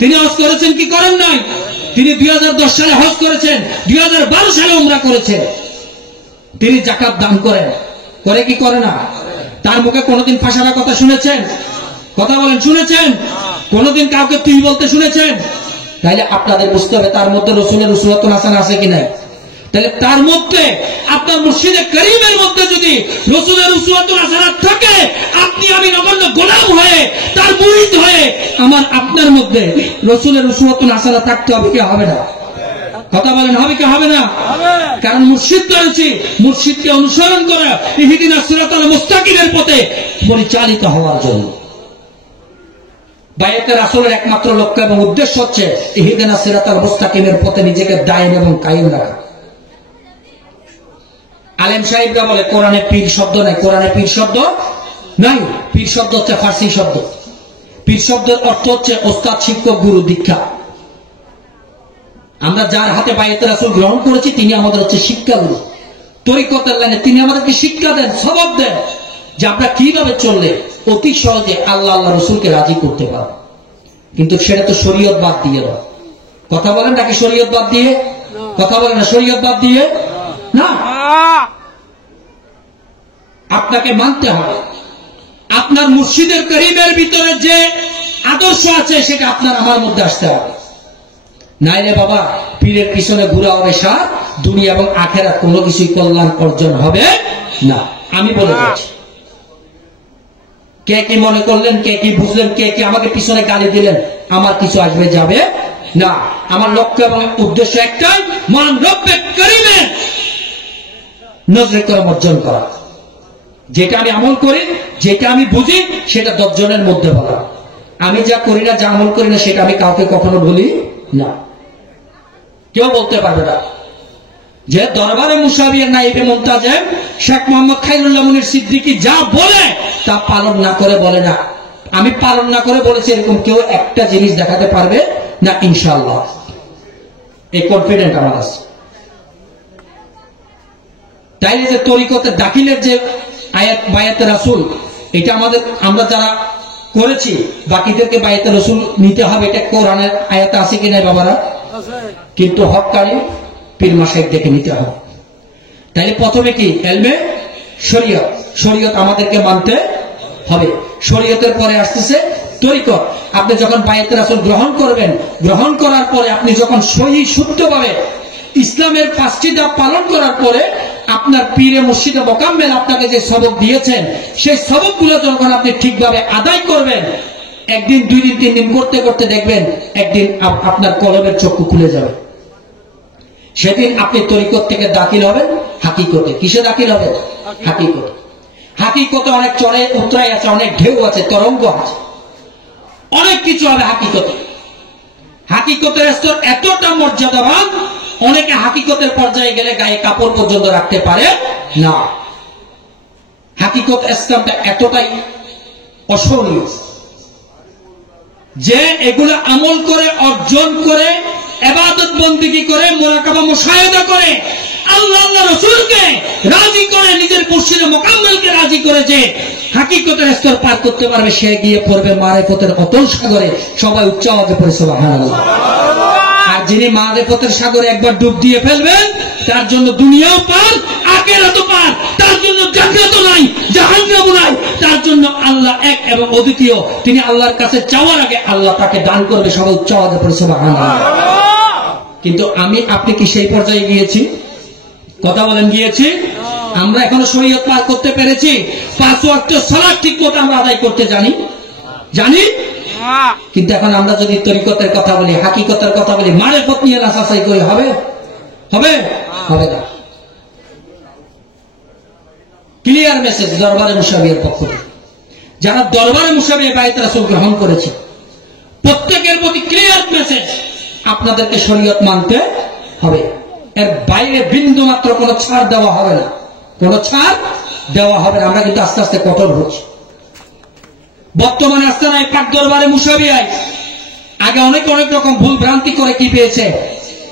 তিনি হজ করেছেন কি করেন নাই? তিনি 2010 সালে হজ করেছেন, 2012 সালে উমরা করেছেন। তিনি যাকাত দান করেন, করে কি করে না? তার মুখে কোনদিন ফাঁসার কথা শুনেছেন? কথা বলেন, শুনেছেন? কোনদিন কাউকে তুই বলতে শুনেছেন? তাইলে আপনাদের বুঝতে হবে তার মধ্যে রাসূলের উসওয়াতুন হাসানা আছে কি নাই। তাহলে তার মধ্যে আপনার মুর্শিদে করিমের মধ্যে যদি রাসূলের উসওয়াতুন হাসানা থাকে, আপনি আমি নগণ্য গোলাম হয়ে তার মুরিদ হয়ে আমার আপনার মধ্যে রাসূলের উসওয়াতুন হাসানা থাকতে হবে কি হবে না? কথা বলেন, হবে কি হবে না? কারণ মুর্শিদ করেছি, মুর্শিদকে অনুসরণ করে ইহদিনাস সিরাতাল মুস্তাকিমের পথে পরিচালিত হওয়ার জন্য। বায়াতে রাসূলের একমাত্র লক্ষ্য এবং উদ্দেশ্য হচ্ছে ইহদিনাস সিরাতাল মুস্তাকিমের পথে নিজেকে দায়েম এবং কায়েম রাখা। আলেম সাহেবরা বলে কোরআনে পীর শব্দ নাই, কোরআনে পীর শব্দ নাই। পীর শব্দ হচ্ছে ফার্সি শব্দ। পীর শব্দের অর্থ হচ্ছে ওস্তাদ, শিক্ষক, গুরু, দীক্ষা। আমরা যার হাতে বায়াতে রাসূল গ্রহণ করেছি তিনি আমাদের হচ্ছে শিক্ষাগুরু। তরিকতের লাইনে তিনি আমাদেরকে শিক্ষা দেন, সবক দেন যে আমরা কিভাবে চললে অতি সহজে আল্লাহ আল্লাহ রসুলকে রাজি করতে পারব। কিন্তু সেটা তো শরীয়ত বাদ দিয়ে নয়। কথা বলেন নাকি শরীয়ত বাদ দিয়ে? কথা বলেন না, শরীয়ত বাদ দিয়ে না। আপনাকে মানতে হবে আপনার মুর্শিদের করিমের ভিতরে যে আদর্শ আছে সেটা আপনার আমার মধ্যে আসতে হবে। নাইলে বাবা পীরের পিছনে ঘুরা হবে সার, দুনিয়া এবং আখেরাত কোনো কিছুই কল্যাণ অর্জন হবে না। আমি বলে যাচ্ছি, কে কি মনে করলেন, কে কি বুঝলেন, কে কি আমাকে পিছনে গালি দিলেন, আমার কিছু আসবে যাবে না। আমার লক্ষ্য এবং উদ্দেশ্য একটাই, মহান রব্বে করিমের নজরে করম অর্জন করা। যেটা আমি আমল করি, যেটা আমি বুঝি, সেটা 10 জনের মধ্যে বলা। আমি যা করি না, যা আমল করি না, সেটা আমি কাউকে কখনো বলি না। কেউ বলতে পারবে না যে দরবারে মুসাবিয়ার নাইবে মুনতাজিম শেখ মোহাম্মদ খায়রুল্লাহ মুনির সিদ্দিকী যা বলে তা পালন না করে বলে না। আমি পালন না করে বলেছি এরকম কেউ একটা জিনিস দেখাতে পারবে না ইনশাআল্লাহ। এই কনফিডেন্ট আমার আছে। তাইলে যে তরিকতের দাখিলের যে আয়াত বায়াতে রাসূল, এটা আমাদের আমরা যারা করেছি বাকিদেরকে বায়াতে রাসূল নিতে হবে, এটা কোরআনের আয়াতে আছে কি নাই বাবারা? কিন্তু হক্কানি পীর মাশায়েখ ডেকে নিতে হবে। তাইলে প্রথমে কি এলমে শরীয়ত, শরীয়ত আমাদেরকে মানতে হবে। শরীয়তের পরে আসতেছে তরিকত। আপনি যখন বায়াতে রাসূল গ্রহণ করবেন, গ্রহণ করার পরে আপনি যখন সহি শুদ্ধভাবে ইসলামের 5টি ধাপ পালন করার পরে আপনার পীরে মুর্শিদে মোকাম্মেল আপনাকে যে সবক দিয়েছেন, সেই সবকগুলো যখন আপনি ঠিকভাবে আদায় করবেন, একদিন 2 দিন 3 দিন করতে করতে দেখবেন একদিন আপনার কলমের চক্ষু খুলে যাবে। সেদিন আপনি তরিকত থেকে দাখিল হবেন হাকিকতে। কিসে দাখিল হবে? হাকিকতে। হাকিকতে অনেক চড়ে উতরাই আছে, অনেক ঢেউ আছে, তরঙ্গ আছে, অনেক কিছু হবে হাকিকতে। হাকিকতের স্তর এতটা মর্যাদাবান, অনেকে হাকিকতের পর্যায়ে গেলে গায়ে কাপড় পর্যন্ত রাখতে পারে না। হাকিকত ইসলামটা এতটাই অসহনীয় যে এগুলো আমল করে, অর্জন করে, ইবাদত বন্দেগী করে, মুরাকাবা মুশাহাদা করে, আল্লাহ আল্লাহ রাসূলকে রাজি করে, নিজের মুর্শিদে মোকাম্মেলকে রাজি করে যে হাকিকতের স্তর পার করতে পারবে, সে গিয়ে পড়বে মারিফতের অতল সাগরে। সবাই উচ্চ আওয়াজে পড়ে সুবহানাল্লাহ। আর যিনি মারিফতের সাগরে একবার ডুব দিয়ে ফেলবেন, তার জন্য দুনিয়াও পার, আখিরাতও পার। তার জন্য জান্নাতও নাই, জাহান্নামও নাই। তার জন্য আল্লাহ এক এবং অদ্বিতীয়। তিনি আল্লাহর কাছে চাওয়ার আগে আল্লাহ তাকে দান করবে। সবাই উচ্চ আওয়াজে পড়ে সুবহানাল্লাহ। কিন্তু আপনি কি সেই পর্যায়ে গিয়েছি? কথা বলেন, গিয়েছি? আমরা এখনো শরীয়ত পার করতে পেরেছি? 5 ওয়াক্ত সালাত ঠিক মতো আমরা আদায় করতে জানি? কিন্তু এখন আমরা যদি তরিকতের কথা বলি, হাকিকতের কথা বলি, মারিফত নিয়ে নাসাসাই করি, হবে না। ক্লিয়ার মেসেজ দরবারে মুশাবিয়ার পক্ষ থেকে। যারা দরবারে মুশাবিয়া বায়াত রাসূল গ্রহণ করেছে, প্রত্যেকের প্রতি ক্লিয়ার মেসেজ, আপনাদেরকে শরীয়ত মানতে হবে। এর বাইরে বিন্দু মাত্র কোনো ছাড় দেওয়া হবে না, কোনো ছাড় দেওয়া হবে না। আমরা কিন্তু আস্তে আস্তে কঠোর হচ্ছি। বর্তমানে আসতে নাই পাক দরবারে মুশাবিয়ায় আগে অনেক রকম ভুল ভ্রান্তি করে কি পেয়েছে,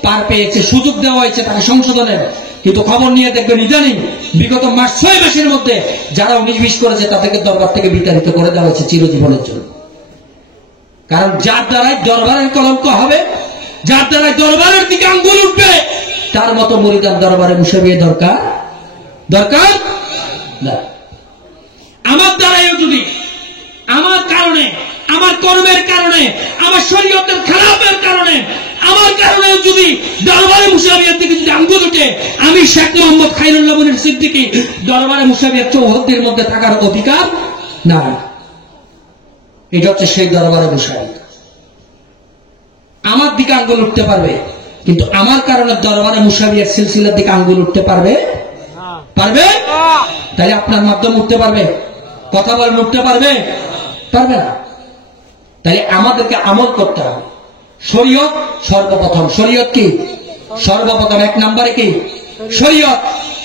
পার পেয়েছে, সুযোগ দেওয়া হয়েছে তাকে সংশোধনের। কিন্তু খবর নিয়ে দেখবেন ইদানিং বিগত 6 মাসের মধ্যে যারা 19-20 করেছে তাদেরকে দরবার থেকে বিতাড়িত করে দেওয়া হয়েছে চিরজীবনের জন্য। কারণ যার দ্বারাই দরবারের কলঙ্ক হবে, যার দ্বারাই দরবারের দিকে আঙ্গুল উঠবে, তার মতো মুরিদান দরবারে মুশাবিয়া দরকার না। আমার দ্বারাইও যদি, আমার কারণে, আমার কর্মের কারণে, আমার শরীয়তের খেলাফের কারণে, আমার কারণে যদি দরবারে মুশাবিয়ার দিকে যদি আঙ্গুল উঠে, আমি শেখ মোহাম্মদ খায়রুল্লাহ মুনির সিদ্দিকী দরবারে মুশাবিয়ার চৌহদ্দির মধ্যে থাকার অধিকার নাই। এটা হচ্ছে সেই দরবারে মুশাবিয়া। আমার দিকে আঙ্গুল উঠতে পারবে, কিন্তু আমার কারণে দরবারে মুশাবিয়ার সিলসিলার দিকে আঙ্গুল উঠতে পারবে? তাহলে আপনার মাধ্যমে উঠতে পারবে? কথা বলেন, উঠতে পারবে না। তাহলে আমাদেরকে আমল করতে হবে। শরীয়ত সর্বপ্রথম। শরীয়ত কি? সর্বপ্রথম 1 নম্বরে কি? শরীয়ত।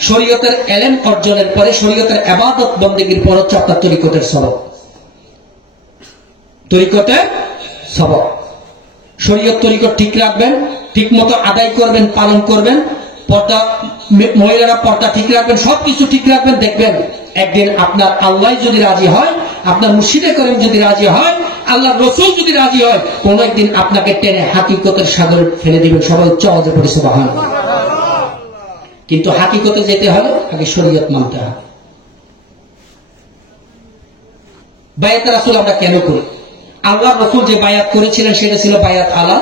শরীয়তের এলেম অর্জনের পরে, শরীয়তের ইবাদত বন্দেগীর পর হচ্ছে আপনার তরিকতের সবক। তরিকতের সবক। শরীয়ত তরিকত ঠিক রাখবেন, ঠিক মতো আদায় করবেন, পালন করবেন। পর্দা, মহিলারা পর্দা ঠিক রাখবেন, সবকিছু ঠিক রাখবেন। দেখবেন একদিন আপনার আল্লাহ যদি রাজি হয়, আপনার মুর্শিদে করিম যদি রাজি হয়, আল্লাহ রসুল যদি রাজি হয়, কোন একদিন আপনাকে টেনে হাকিকতের সাগরে ফেলে দিবেন। সবাই উচ্চ আওয়াজে পড়ে সুবহানাল্লাহ। কিন্তু হাকিকতে যেতে হলে আগে শরীয়ত মানতে হবে। বায়াত রাসূল আমরা কেন করি? আল্লাহ রসুল যে বায়াত করেছিলেন সেটা ছিল বায়াত আলা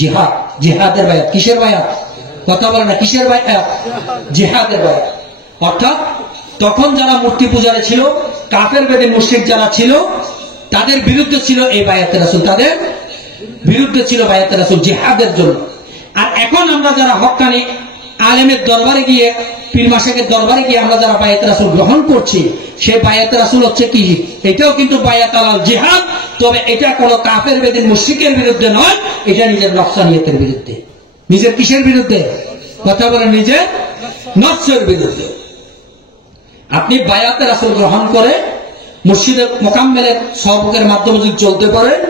জিহাদ। জিহাদের বায়াত। কিসের বায়াত? কথা বলে না, কিসের বায়াত? জিহাদের বায়াত। অর্থাৎ তখন যারা মূর্তি পূজারে ছিল, কাফের বেদে মুশরিক যারা ছিল, তাদের বিরুদ্ধে ছিল এই বায়াতে রাসূল, তাদের বিরুদ্ধে ছিল বায়াতে রাসূল জিহাদের জন্য। আর এখন আমরা যারা হক্কানি আলেমের দরবারে গিয়ে, পীর মাশায়েখের দরবারে গিয়ে আমরা যারা বায়াতে রাসূল গ্রহণ করছি, সেই বায়াতে রাসূল হচ্ছে কি? এটাও কিন্তু বায়াত আলাল জিহাদ। তবে এটা কোন কাফের বেদে মুশরিকের বিরুদ্ধে নয়, এটা নিজের নফসানিয়তের বিরুদ্ধে। নিজের কিসের বিরুদ্ধে? কথা বলেন, নিজের নফসের বিরুদ্ধে। আপনি বায়াতে রাসূল গ্রহণ করে মুর্শিদে মোকাম্মেলের সহবতের মাধ্যমে যদি চলতে পারেন,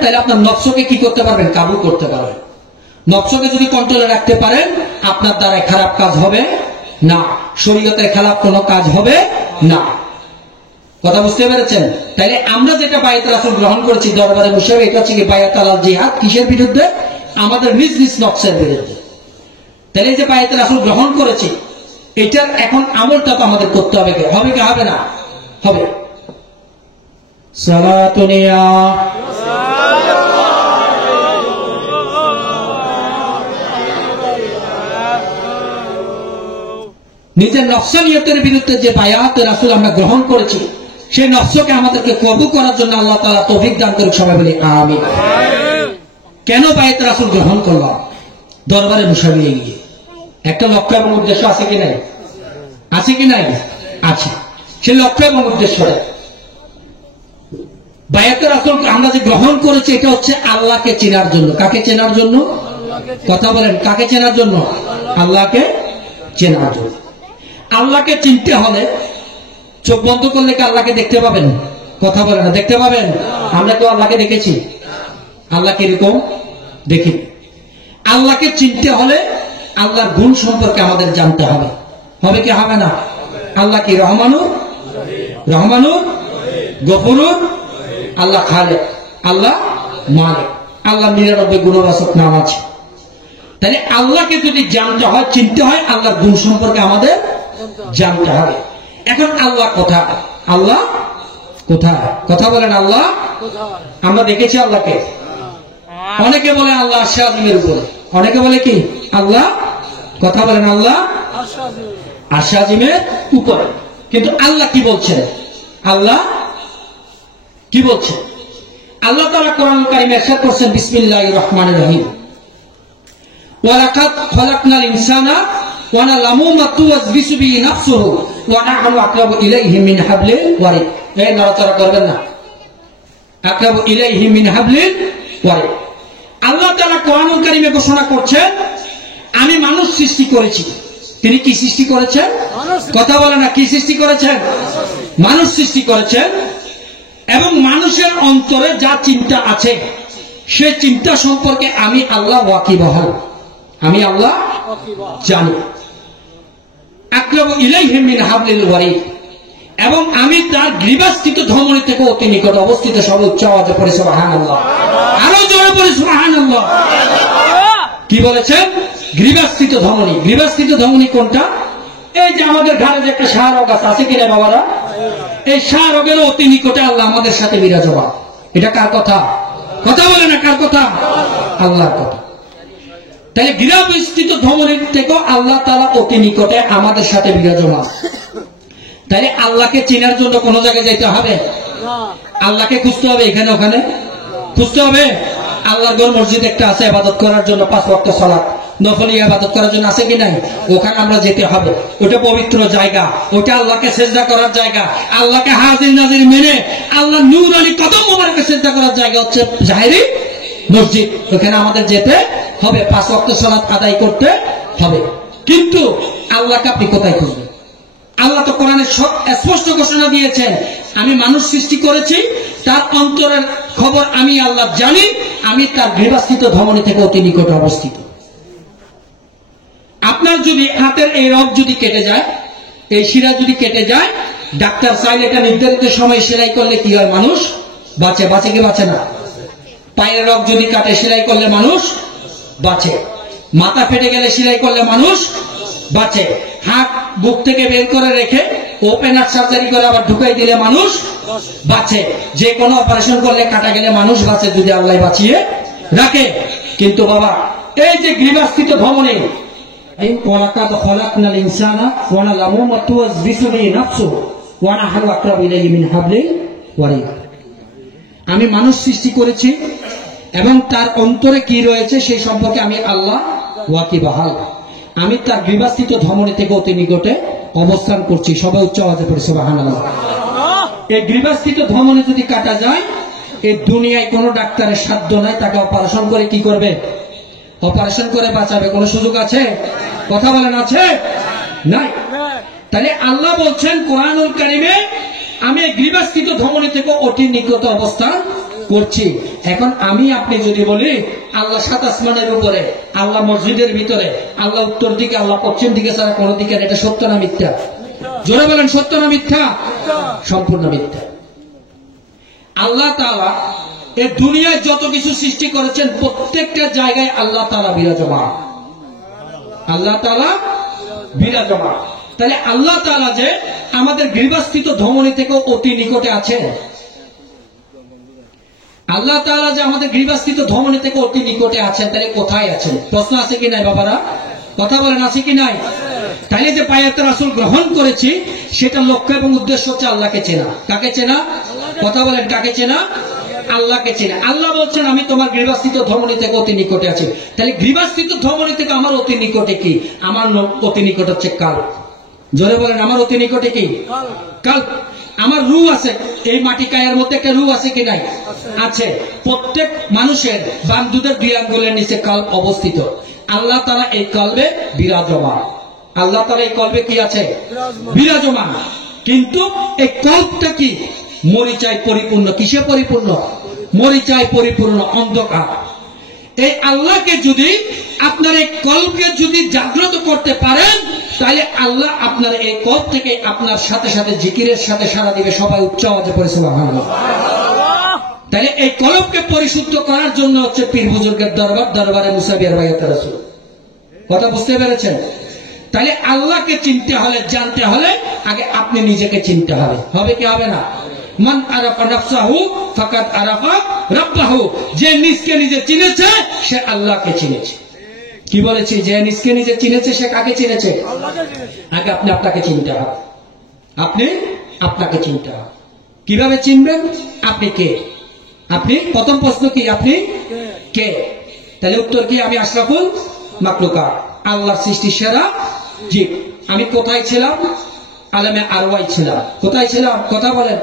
তাহলে আপনার নফসকে কি করতে পারবেন? কাবু করতে পারবেন। নফসকে যদি কন্ট্রোলে রাখতে পারেন, আপনার দ্বারা খারাপ কাজ হবে না, শরীয়তের খেলাফ কোনো কাজ হবে না। কথা বুঝতে পেরেছেন? তাইলে আমরা যেটা বায়াত রাসূল গ্রহণ করেছি দরবারে মুশাবিয়া, এটা হচ্ছে কি বায়াত আলাল জিহাদ। কিসের বিরুদ্ধে? আমাদের নিজ নিজ নকশের বিরুদ্ধে। তাহলে এই যে বায়াত রাসূল গ্রহণ করেছি, এটার এখন আমলটা তো আমাদের করতে হবে, হবে কি হবে না? হবে। সালাতুনিয়া নিজের নফসানিয়তের বিরুদ্ধে যে বায়াত রাসূল আমরা গ্রহণ করেছি, সেই নফসকে আমাদেরকে কবুল করার জন্য আল্লাহ তাআলা তৌফিক দান করুক। সবাই বলি আমিন। কেন বায়াত রাসূল গ্রহণ করলাম? দরবারে মুসাবিয়ে গিয়ে একটা লক্ষ্য এবং উদ্দেশ্য আছে কি নাই? আছে কি নাই? আছে। সেই লক্ষ্য এবং উদ্দেশ্য বায়াত রাসূল আমরা যে গ্রহণ করেছি, এটা হচ্ছে আল্লাহকে চেনার জন্য। কাকে চেনার জন্য? কথা বলেন, কাকে চেনার জন্য? আল্লাহকে চেনার জন্য। আল্লাহকে চিনতে হলে চোখ বন্ধ করলে কি আল্লাহকে দেখতে পাবেন? কথা বলেন না, দেখতে পাবেন? আমরা তো আল্লাহকে দেখেছি? আল্লাহকে এরকম দেখি। আল্লাহকে চিনতে হলে আল্লাহর গুণ সম্পর্কে আমাদের জানতে হবে। হবে কি হবে না? আল্লাহ কি? রহমানুর, রহমানুর, গফুরুর, আল্লাহ খালেক, আল্লাহ মালিক, আল্লাহ 99 গুণবাচক নাম আছে। তাহলে আল্লাহকে যদি জানতে হয়, চিনতে হয়, আল্লাহর গুণ সম্পর্কে আমাদের জানতে হবে। এখন আল্লাহ কোথায়? আল্লাহ কোথায়? কথা বলেন, আল্লাহ আমরা দেখেছি আল্লাহকে। অনেকে বলে আল্লাহ আরশে আজিমের উপরে, অনেকে বলে কি আল্লাহ, কথা বলেন, আল্লাহ আরশে আজিমের উপরে। কিন্তু আল্লাহ কি বলছেন? আল্লাহ কি বলছেন? আল্লাহ তাআলা কোরআন কারীমে ইরশাদ করেছেন, বিসমিল্লাহির রহমানির রহিম, ওয়ালাকাদ খালাকনাল ইনসানা ওয়া না'লামু মা তুওয়াসবিসু বিহি নাফসুহু ওয়া নাহনু আকরাবু ইলাইহি মিন হাবলিল ওয়ারিদ। এই নড়াচড়া করবেন না। আকরাবু ইলাইহি মিন হাবলিল ওয়ারিদ। আল্লাহ তাআলা কোরআন কারীমে ঘোষণা করছেন, আমি মানুষ সৃষ্টি করেছি। তিনি কি সৃষ্টি করেছেন? কথা বলেন না, কি সৃষ্টি করেছেন? মানুষ সৃষ্টি করেছেন। এবং মানুষের অন্তরে যা চিন্তা আছে, সেই চিন্তা সম্পর্কে আমি আল্লাহ ওয়াকিবহাল, আমি আল্লাহ জানি। আকরাবু ইলাইহি মিন হাবলিল ওয়ারিদ, এবং আমি তার গ্রীবাস্থিত ধমনী থেকে অতি নিকট অবস্থিত। সব উচ্চ আওয়াজে পড়ে সুবহানাল্লাহ, আরো জোরে পড়ে সুবহানাল্লাহ। কি বলেছেন? গ্রীবাস্থিত ধমনী। গ্রীবাস্থিত ধমনী কোনটা? এই যে আমাদের ঘরে যে একটা শাহরগ আছে কিনা বাবারা, এই শাহরগের অতি নিকটে আল্লাহ আমাদের সাথে বিরাজমান। এটা কার কথা? কথা বলে না, কার কথা? আল্লাহর কথা। তাহলে গৃহস্থিত ধমনীর থেকেও আল্লাহ তাআলা অতি নিকটে আমাদের সাথে বিরাজমান। তাহলে আল্লাহকে চেনার জন্য কোন জায়গায় যেতে হবে? আল্লাহকে খুঁজতে হবে এখানে ওখানে? খুঁজতে হবে? আল্লাহর ঘর মসজিদ একটা আছে ইবাদত করার জন্য, 5 ওয়াক্ত সালাত নফল ইবাদত করার জন্য, আছে কি নাই? ওখানে আমরা যেতে হবে। ওটা পবিত্র জায়গা, ওটা আল্লাহকে সিজদা করার জায়গা। আল্লাহকে হাজির নাজির মেনে আল্লাহ নূরানি কদম মোবারকে সিজদা করার জায়গা হচ্ছে জাহেরি মসজিদ। ওখানে আমাদের যেতে হবে, 5 ওয়াক্ত সালাত আদায় করতে হবে। কিন্তু আল্লাহকে আপনি কোথায় খুঁজবেন? আল্লাহ তো কোরআনে স্পষ্ট ঘোষণা দিয়েছেন, আমি মানুষ সৃষ্টি করেছি, তার অন্তরের খবর আমি আল্লাহ জানি, আমি তার গৃহস্থিত ধমনী থেকে অতি নিকটে অবস্থিত। আপনার যদি হাতের এই রগ যদি কেটে যায়, এই শিরা যদি কেটে যায়, ডাক্তার চাইলে এটা নির্ধারিত সময় সেলাই করলে কি হয়? মানুষ বাঁচে। বাঁচে কি বাঁচে না? পায়ের রগ যদি কাটে সেলাই করলে মানুষ বাঁচে। মাথা ফেটে গেলে সেলাই করলে মানুষ বাঁচে। হাত বুক থেকে বের করে রেখে ওপেন হার্ট সার্জারি করে আবার ঢুকাই দিলে মানুষ বাঁচে। যে কোনো অপারেশন করলে কাটা গেলে মানুষ বাঁচে, যদি আল্লাহ বাঁচিয়ে রাখে। কিন্তু বাবা, এই যে গৃহস্থিত ধমনী, ওয়ালাকাদ খালাকনাল ইনসানা ওয়া না'লামু মা তুওয়াসবিসু বিহি নাফসুহু ওয়া নাহনু আকরাবু ইলাইহি মিন হাবলিল ওয়ারিদ। আমি মানুষ সৃষ্টি করেছি এবং তার অন্তরে কি রয়েছে সেই সম্পর্কে আমি আল্লাহ ওয়াকিবহাল। আমি তার গৃহস্থিত ধমনী থেকে অতি নিকটে অবস্থান করছি। সবাই উচ্চ আওয়াজে পড়ে সুবহানাল্লাহ। এই গৃহস্থিত ধমনী যদি কাটা যায়, এই দুনিয়ায় কোনো ডাক্তারের সাধ্য নাই তাকে অপারেশন করে কি করবে? অপারেশন করে বাঁচাবে। কোন সুযোগ আছে? কথা বলেন, আছে? নাই। তাহলে আল্লাহ বলছেন কোরআনুল কারীমে, আমি গৃহস্থিত ধমনী থেকে অতি নিকট অবস্থান করছি। এখন আমি আপনি যদি বলি আল্লাহ 7 আসমানের উপরে, আল্লাহ মসজিদের ভিতরে, আল্লাহ উত্তর দিকে, আল্লাহ পশ্চিম দিকে ছাড়া কোন দিকে, এটা সত্য না মিথ্যা? জোরে বলেন, সত্য না মিথ্যা? সম্পূর্ণ মিথ্যা। আল্লাহ তাআলা এই দুনিয়ায় যত কিছু সৃষ্টি করেছেন প্রত্যেকটা জায়গায় আল্লাহ তাআলা বিরাজমান। আল্লাহ তাআলা বিরাজমান। তাহলে আল্লাহ তাআলা যে আমাদের গৃহস্থিত ধমনী থেকে অতি নিকটে আছেন, আল্লাহ তাআলা যে আমাদের গৃহস্থিত ধমনী থেকে অতি নিকটে আছেন, তাহলে কোথায় আছেন? প্রশ্ন আছে কি নাই বাবারা? কথা বলেন, আছে কি নাই? তাহলে যে বায়াতে রাসূল গ্রহণ করেছি, সেটা লক্ষ্য এবং উদ্দেশ্য হচ্ছে আল্লাহকে চেনা। কাকে চেনা? কথা বলেন, কাকে চেনা? আল্লাহকে চেনা। আল্লাহ বলছেন আমি তোমার গৃহস্থিত ধমনী থেকে অতি নিকটে আছি। তাহলে গৃহস্থিত ধমনী থেকে আমার অতি নিকটে কি? আমার অতি নিকট হচ্ছে কাল। জোরে বলেন, আমার অতি নিকটে কি? কাল। আমার রূহ আছে, এই মাটি কায়ের মধ্যে একটা রূহ আছে কি নাই? আছে। প্রত্যেক মানুষের বাম দুধের 2 আঙ্গুলের নিচে কল্ব অবস্থিত। আল্লাহ তাআলা এই কল্বে বিরাজমান। আল্লাহ তাআলা এই কল্বে কি আছে? বিরাজমান। কিন্তু এই কল্বটা কি? মরিচায় পরিপূর্ণ। কিসে পরিপূর্ণ? মরিচায় পরিপূর্ণ, অন্ধকার। এই আল্লাহকে যদি আপনার এই কল্পকে যদি জাগ্রত করতে পারেন, তাহলে আল্লাহ আপনার এই কল্প থেকে আপনার সাথে সাথে জিকিরের সাথে সাড়া দিবে। সবাই উচ্চ আওয়াজে পড়ে সুবহানাল্লাহ। তাহলে এই কল্পকে পরিশুদ্ধ করার জন্য হচ্ছে পীর বুজুর্গের দরবার, দরবারে মুসাবির বায়াতে রাসূল। কথা বুঝতে পেরেছেন? তাহলে আল্লাহকে চিনতে হলে, জানতে হলে আগে আপনি নিজেকে চিনতে হবে। হবে কি হবে না? মান আরাফা নাফসাহু ফাকাদ আরাফা রাব্বাহু। যে নিজকে নিজে চিনেছে সে আল্লাহকে চিনেছে। কি বলেছি? যে নিজকে নিজে চিনেছে সে কাকে চিনেছে? আল্লাহকে চিনেছে। আগে আপনি আপনাকে চিনতে হবে। আপনি আপনাকে চিনতে হবে। কিভাবে চিনবেন? আপনি কে? আপনি প্রথম প্রশ্ন কি? আপনি কে? তাহলে উত্তর কি? আমি আশরাফুল মাখলুকাত, আল্লাহর সৃষ্টির সেরা জীব। আমি কোথায় ছিলাম? আলামে আরওয়াই ছিলাম। কোথায় ছিলাম? কথা বলেন।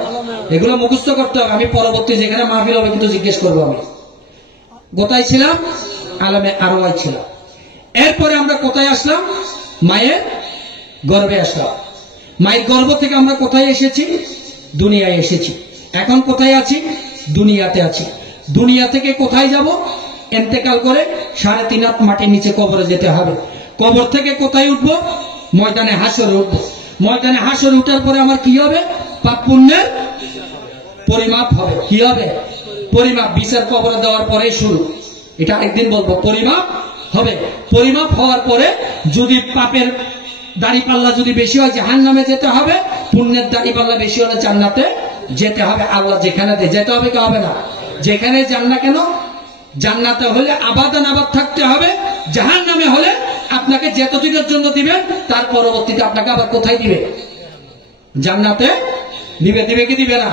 এগুলো মুখস্থ করতে হবে। আমি পরবর্তী যেখানে মাহফিল হবে কিন্তু জিজ্ঞেস করবো। আমি কোথায় ছিলাম? আলামে আরওয়াই ছিলাম। এরপরে আমরা কোথায় আসলাম? মায়ের গর্ভে আসলাম। মায়ের গর্ভ থেকে আমরা কোথায় এসেছি? দুনিয়ায় এসেছি। এখন কোথায় আছি? দুনিয়াতে আছি। দুনিয়া থেকে কোথায় যাব? ইন্তেকাল করে 3.5 হাত মাটির নিচে কবরে যেতে হবে। কবর থেকে কোথায় উঠব? ময়দানে হাসরে উঠব। ময়দানে হাসরে উঠার পরে আমার কি হবে? পাপ পুণ্যের পরিমাপ হবে। কি হবে? পরিমাপ। বিচার কবরে দেওয়ার পরে শুরু। এটা একদিন বলবো। পরিমাপ হবে। পরিমাপ হওয়ার পরে যদি পাপের দাড়িপাল্লা যদি বেশি হয় জাহান্নামে যেতে হবে, পুণ্যের দাড়িপাল্লা বেশি হলে জান্নাতে যেতে হবে। আল্লাহ যেখানে যেতে হবে কি হবে না? যেখানে যান না কেন, জান্নাতে হলে আবাদান আবাদ থাকতে হবে। জাহান্নামে হলে আপনাকে যতদিনের জন্য দিবেন তার পরবর্তীতে আপনাকে আবার কোথায় দিবে? জান্নাতে দিবে। দিবে কি দিবে না?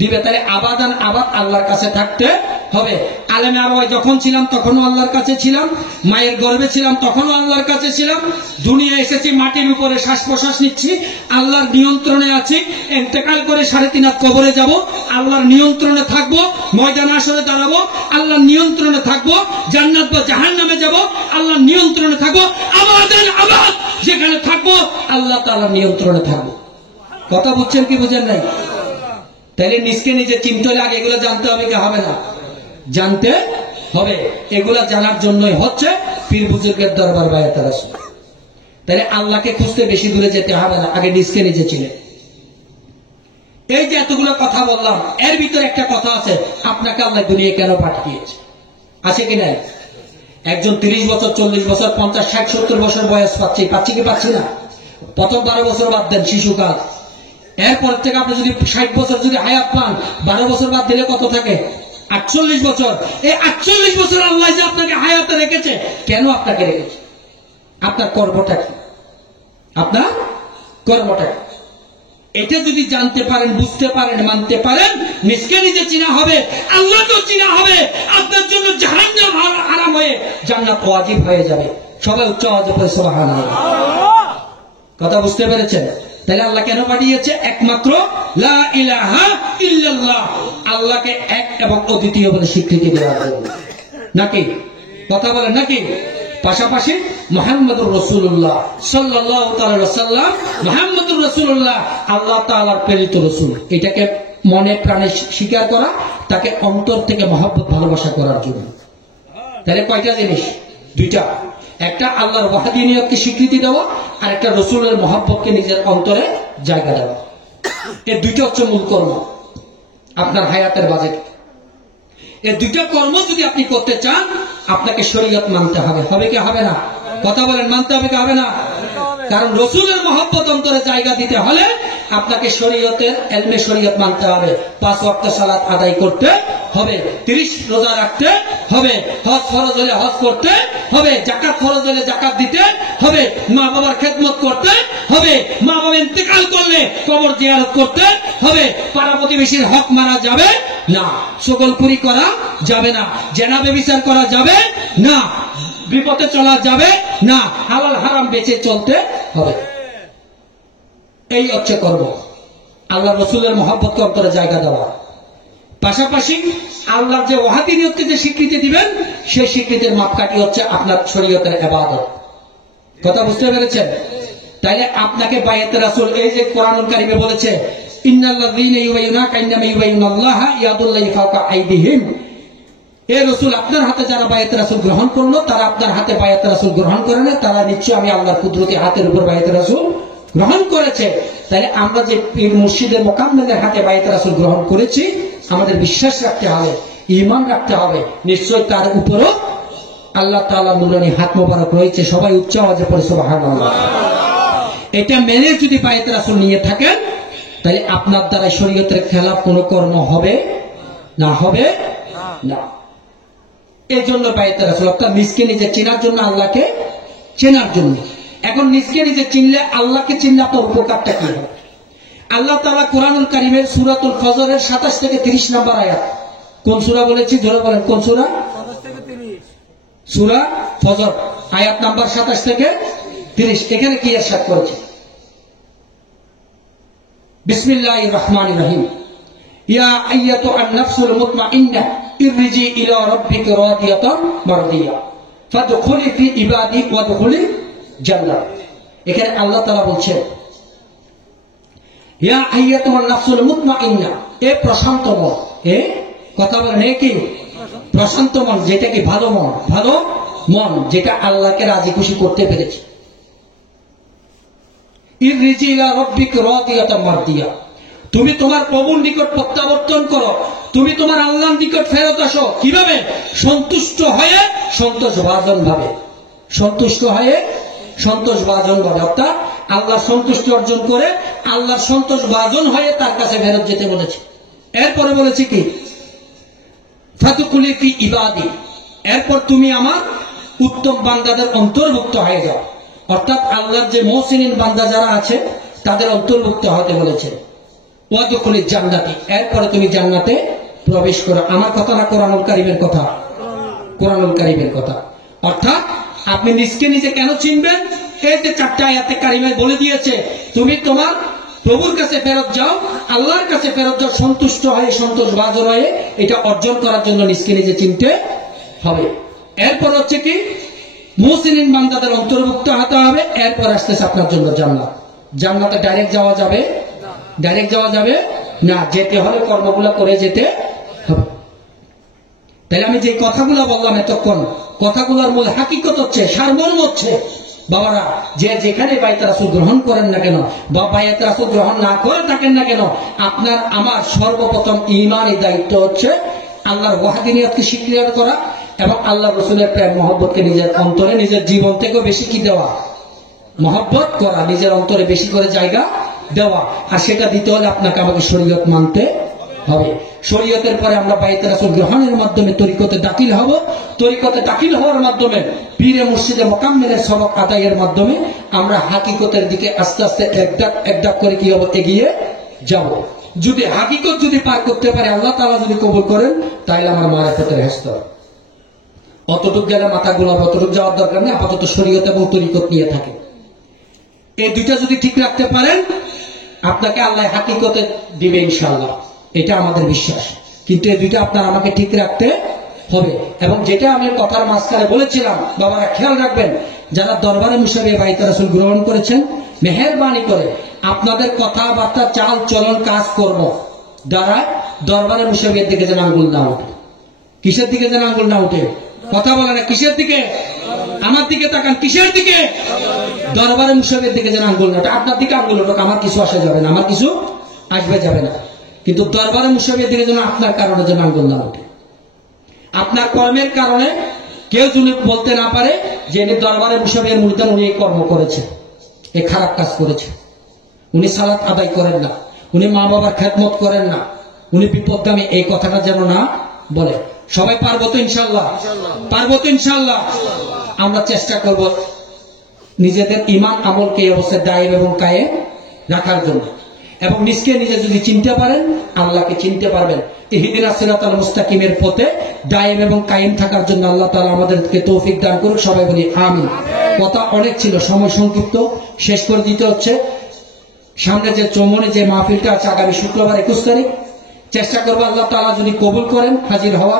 দিবে। তাহলে আবাদান আবাদ আল্লাহর কাছে থাকতে হবে। আলেমে আরওয়ায় যখন ছিলাম তখনও আল্লাহর কাছে ছিলাম। মায়ের গর্ভে ছিলাম তখনও আল্লাহর কাছে ছিলাম। দুনিয়া এসেছি, মাটির উপরে শ্বাস প্রশ্বাস নিচ্ছি, আল্লাহর নিয়ন্ত্রণে আছি। ইন্তেকাল করে 3.5 হাত কবরে যাব, আল্লাহর নিয়ন্ত্রণে থাকবো। ময়দান হাসরে দাঁড়াবো, আল্লাহর নিয়ন্ত্রণে থাকবো। জান্নাত বা জাহান্নামে যাব, আল্লাহর নিয়ন্ত্রণে থাকবো। আবাদান আবাদ যেখানে থাকবো আল্লাহ তাআলার নিয়ন্ত্রণে থাকবো। কথা বুঝছেন কি বুঝেন নাই? তাইলে নিজকে নিজে চিনতে হলে আগে এগুলো জানতে হবে কি হবে না? জানতে হবে। এগুলা জানার জন্যই হচ্ছে পীর বুজুর্গের দরবার বায়াতে রাসূল। তাহলে আল্লাহকে খুঁজতে বেশি দূরে যেতে হবে না, আগে নিজকে নিজে চিনে। এই যে এতগুলো কথা বললাম, এর ভিতরে একটা কথা আছে, আপনাকে আল্লাহ দুনিয়ায় কেন পাঠিয়েছে? আছে কি নাই? একজন 30 বছর, 40 বছর, 50, 60, 70 বছর বয়স পাচ্ছি কি পাচ্ছি না? প্রথম 12 বছর বাদ দেন, শিশুকাল। এরপর থেকে আপনি যদি 60 বছর যদি হায়াত পান, 12 বছর বাদ দিলে কত থাকে? 48 বছর। এই 48 বছর আল্লাহ যে আপনাকে হায়াতে রেখেছে, কেন আপনাকে রেখেছে? আপনার কর্মটা কি? আপনার কর্মটা কি? এটা যদি জানতে পারেন, বুঝতে পারেন, মানতে পারেন, নিজকে নিজে চিনা হবে, আল্লাহকেও চিনা হবে। আপনার জন্য জাহান্নাম হারাম হয়ে জান্নাত ওয়াজিব হয়ে যাবে। সবাই উচ্চ আওয়াজে পড়ে সুবহানাল্লাহ। কথা বুঝতে পেরেছেন? তাহলে আল্লাহ কেন পাঠিয়েছে? একমাত্র লা ইলাহা ইল্লাল্লাহ, আল্লাহকে এক এবং অদ্বিতীয় বলে স্বীকৃতি দেওয়ার জন্য। নাকি? কথা বলেন নাকি? পাশাপাশি মুহাম্মদুর রাসূলুল্লাহ সাল্লাল্লাহু তাআলা ওয়াসাল্লাম, মুহাম্মদুর রাসূলুল্লাহ আল্লাহ তাআলার প্রেরিত রাসূল, এটাকে মনে প্রাণে স্বীকার করা, তাকে অন্তর থেকে মহব্বত ভালোবাসা করার জন্য। তাহলে কয়টা জিনিস? 2টা। একটা আল্লাহর ওয়াহদানিয়তকে স্বীকৃতি দেওয়া, আর একটা রাসূলের মহব্বতকে নিজের অন্তরে জায়গা দেওয়া। এই 2টা হচ্ছে মূল কর্ম আপনার হায়াতের বাজেট। এই দুইটা কর্ম যদি আপনি করতে চান আপনাকে শরীয়ত মানতে হবে। হবে কি হবে না? কথা বলেন, মানতে হবে কি হবে না? কারণ রসুলের মহব্বত অন্তরে জায়গা দিতে হলে আপনাকে শরীয়তের এলমে শরীয়ত মানতে হবে। 5 ওয়াক্ত সালাত আদায় করতে হবে, 30 রোজা রাখতে হবে, হজ ফরজ হলে হজ করতে হবে, যাকাত ফরজ হলে যাকাত দিতে হবে, মা বাবার খেদমত করতে হবে, মা বাবা ইন্তেকাল করলে কবর জিয়ারত করতে হবে, পাড়া প্রতিবেশীর হক মারা যাবে না, সকলপুরি করা যাবে না, জেনা ব্যভিচার করা যাবে না, বিপদে চলা যাবে না, হালাল হারাম বেঁচে চলতে হবে। এই হচ্ছে কর্ম। আল্লাহ রসুলের মহব্বতকে অন্তরে জায়গা দেওয়া, পাশাপাশি আল্লাহ যে ওয়াহাদিনিয়তকে যে স্বীকৃতি দিবেন সেই স্বীকৃতির মাপকাঠি হচ্ছে আপনার শরীয়তের ইবাদত। কথা বুঝতে পেরেছেন? তাইলে আপনাকে বায়াতে রাসূল, এই যে কোরআনুল কারীমে বলেছে ইন্নাল্লাযীনা ইউবাইয়ুনাকা ইন্নামা ইউবাইয়ুনাল্লাহা ইয়াদুল্লাহি ফাওকা আইদিহিম, এ রসুল আপনার হাতে যারা বায়াতে রাসূল গ্রহণ করলো তারা আপনার হাতে বায়াতে রাসূল গ্রহণ করে না, তারা নিশ্চয় আমি আল্লাহর কুদরতি হাতের উপর বায়াতে রাসূল গ্রহণ করেছে। তাহলে আমরা যে পীর মুর্শিদের মোকাম্মেলের হাতে বায়াতে রাসূল গ্রহণ করেছি, আমাদের বিশ্বাস রাখতে হবে, ঈমান রাখতে হবে, নিশ্চয় তার উপরও আল্লাহ তাআলা নুরানি হাত মোবারক রয়েছে। সবাই উচ্চ আওয়াজে পড়ে সুবহানাল্লাহ। এটা মেনে যদি বায়াতে রাসূল নিয়ে থাকেন তাহলে আপনার দ্বারা শরীয়তের খেলাফ কোনো কর্ম হবে না, হবে না। এই জন্য বায়াতে রাসূল অর্থাৎ নিজকে নিজে চেনার জন্য, আল্লাহকে চেনার জন্য। এখন নিজকে নিজে চিনলে, আল্লাহকে চিনলে আপনার উপকারটা কি হবে? আল্লাহ তাআলা কোরআনুল কারীমের সূরাতুল ফজরের 27 থেকে 30 নম্বর আয়াত, কোন সূরা বলেছি জোরে বলেন, কোন সূরা? 27 থেকে 30 সূরা ফজর আয়াত নাম্বার 27 থেকে 30। এখানে কি ইরশাদ করেছে? বিসমিল্লাহির রহমানির রহিম, ইয়া আইয়াতুন নাফসুল মুতমাইন্নাহ ইরজি ইলা রাব্বিকা রাদিয়াতান মারদিয়া ফাদখুলি ফি ইবাদি ওয়াদখুলি জান্নাত। এখানে আল্লাহ তাআলা বলছেন ইয়া আইয়াতুন নাফসুল মুতমাইন্নাহ, এ প্রশান্ত মন, এ কথা বলেন, এ কি প্রশান্ত মন, যেটা কি ভালো মন, ভালো মন যেটা আল্লাহকে রাজি খুশি করতে পেরেছে। ইরজি ইলা রাব্বিকা রাদিয়াতান মারদিয়া, তুমি তোমার প্রভুর নিকট প্রত্যাবর্তন করো, তুমি তোমার আল্লাহর নিকট ফেরত আসো। কিভাবে? সন্তুষ্ট হয়ে, সন্তোষভাজন ভাবে, সন্তুষ্ট হয়ে সন্তোষভাজন ভাবে, অর্থাৎ আল্লাহর সন্তুষ্টি অর্জন করে আল্লাহর সন্তোষভাজন হয়ে তার কাছে ফেরত যেতে বলেছে। এরপরে বলেছে কি? ফাদখুলি ফি ইবাদি, এরপর তুমি আমার উত্তম বান্দাদের অন্তর্ভুক্ত হয়ে যাও, অর্থাৎ আল্লাহর যে মুহসিনিন বান্দা যারা আছে তাদের অন্তর্ভুক্ত হতে বলেছে। ওয়াদখুলি জান্নাতি, এরপরে তুমি জান্নাতে প্রবেশ করো। আমার কথা না, কোরআনুল কারীমের কথা, কোরআনুল কারীমের কথা। অর্থাৎ আপনি নিজকে নিজে কেন চিনবেন? এই যে 4টা আয়াতে কারিমায় বলে দিয়েছে, তুমি তোমার প্রভুর কাছে ফেরত যাও, আল্লাহর কাছে ফেরত যাও, সন্তুষ্ট হয়ে, সন্তোষভাজন হয়ে। এটা অর্জন করার জন্য নিজকে নিজে চিনতে হবে। এরপর হচ্ছে কি? মুহসিনিন বান্দাদের অন্তর্ভুক্ত হতে হবে। এরপর আসতেছে আপনার জন্য জান্নাত। জান্নাতে ডাইরেক্ট যাওয়া যাবে? ডাইরেক্ট যাওয়া যাবে না, যেতে হলে কর্মগুলো করে যেতে হবে। তাহলে আমি যে কথাগুলো বললাম এতক্ষণ, কথাগুলোর মূল হাকিকত হচ্ছে, সারমর্ম হচ্ছে, বাবারা, যে যেখানে বায়াতে রাসূল গ্রহণ করেন না কেন বা বায়াতে রাসূল গ্রহণ না করে থাকেন না কেন, আপনার আমার সর্বপ্রথম ঈমানি দায়িত্ব হচ্ছে আল্লাহর ওয়াহদানিয়তকে স্বীকার করা এবং আল্লাহ রাসূলের প্রেম মহব্বতকে নিজের অন্তরে, নিজের জীবন থেকেও বেশি কি দেওয়া, মহব্বত করা, নিজের অন্তরে বেশি করে জায়গা দেওয়া। আর সেটা দিতে হলে আপনাকে আমাকে শরীয়ত মানতে হবে। শরীয়তের পরে আমরা বায়াতে রাসূল গ্রহণের মাধ্যমে তরিকতে দাখিল হব। তরিকতে দাখিল হওয়ার মাধ্যমে পীরে মুর্শিদে মোকাম্মেলের সবক আদায়ের মাধ্যমে আমরা হাকিকতের দিকে আস্তে আস্তে এক ধাপ করে কি হব, এগিয়ে যাব। যদি হাকিকত যদি পার করতে পারে, আল্লাহ তাআলা যদি কবুল করেন, তাহলে আমার মারিফতের হেস্ত। অতটুক গেলে মাথা গোলাবে, অতটুক যাওয়ার দরকার নেই। আপাতত শরীয়ত এবং তরিকত নিয়ে থাকে। এই দুইটা যদি ঠিক রাখতে পারেন, আপনাকে আল্লাহ হাকিকতে দিবে ইনশাআল্লাহ, এটা আমাদের বিশ্বাস। কিন্তু এই দুইটা আপনার আমাকে ঠিক রাখতে হবে। এবং যেটা আমি কথার মাঝখানে বলেছিলাম, বাবারা খেয়াল রাখবেন, যারা দরবারে মুশাবিয়ে বায়াতে রাসূল গ্রহণ করেছেন, মেহেরবানি করে আপনাদের কথাবার্তা, চাল চলন, কাজ কর্ম দ্বারা দরবারে মুশাবিয়ের দিকে যেন আঙ্গুল না উঠে। কিসের দিকে যেন আঙ্গুল না উঠে? কথা বলে না, কিসের দিকে? আমার দিকে তাকান, কিসের দিকে? দরবারে মুশাবিয়ের দিকে যেন আঙ্গুল না ওঠে। আপনার দিকে আঙ্গুল উঠুক, আমার কিছু আসে যাবে না, আমার কিছু আসবে যাবে না। কিন্তু দরবারে মুশাবিয়ের দিকে যেন আপনার কারণে যেন আঙ্গুল না ওঠে। আপনার কর্মের কারণে কেউ যদি বলতে না পারে যে উনি দরবারে মুসাবিয়ার মুরিদান, উনি এই কর্ম করেছে, এই খারাপ কাজ করেছে, উনি সালাত আদায় করেন না, উনি মা বাবার খেদমত করেন না, উনি বিপদগামী, এই কথাটা যেন না বলে। সবাই পারবো তো ইনশাল্লাহ? পারবো তো ইনশাল্লাহ? আমরা চেষ্টা করব নিজেদের ঈমান আমলকে এই অবস্থায় দায়েম এবং কায়েম রাখার জন্য, এবং নিজকে নিজে যদি চিনতে পারেন আল্লাহকে চিনতে পারবেন। ইহদিনাস সিরাতাল মুস্তাকিমের পথে দায়েম এবং কায়েম থাকার জন্য আল্লাহ তাআলা আমাদেরকে তৌফিক দান করুক। সবাই বলি আমিন। কথা অনেক ছিল, সময় সংক্ষিপ্ত, শেষ করে দিতে হচ্ছে। সামনে যে চৌমনে যে মাহফিলটা আছে আগামী শুক্রবার 21 তারিখ, চেষ্টা করবো আল্লাহ তাআলা যদি কবুল করেন হাজির হওয়া।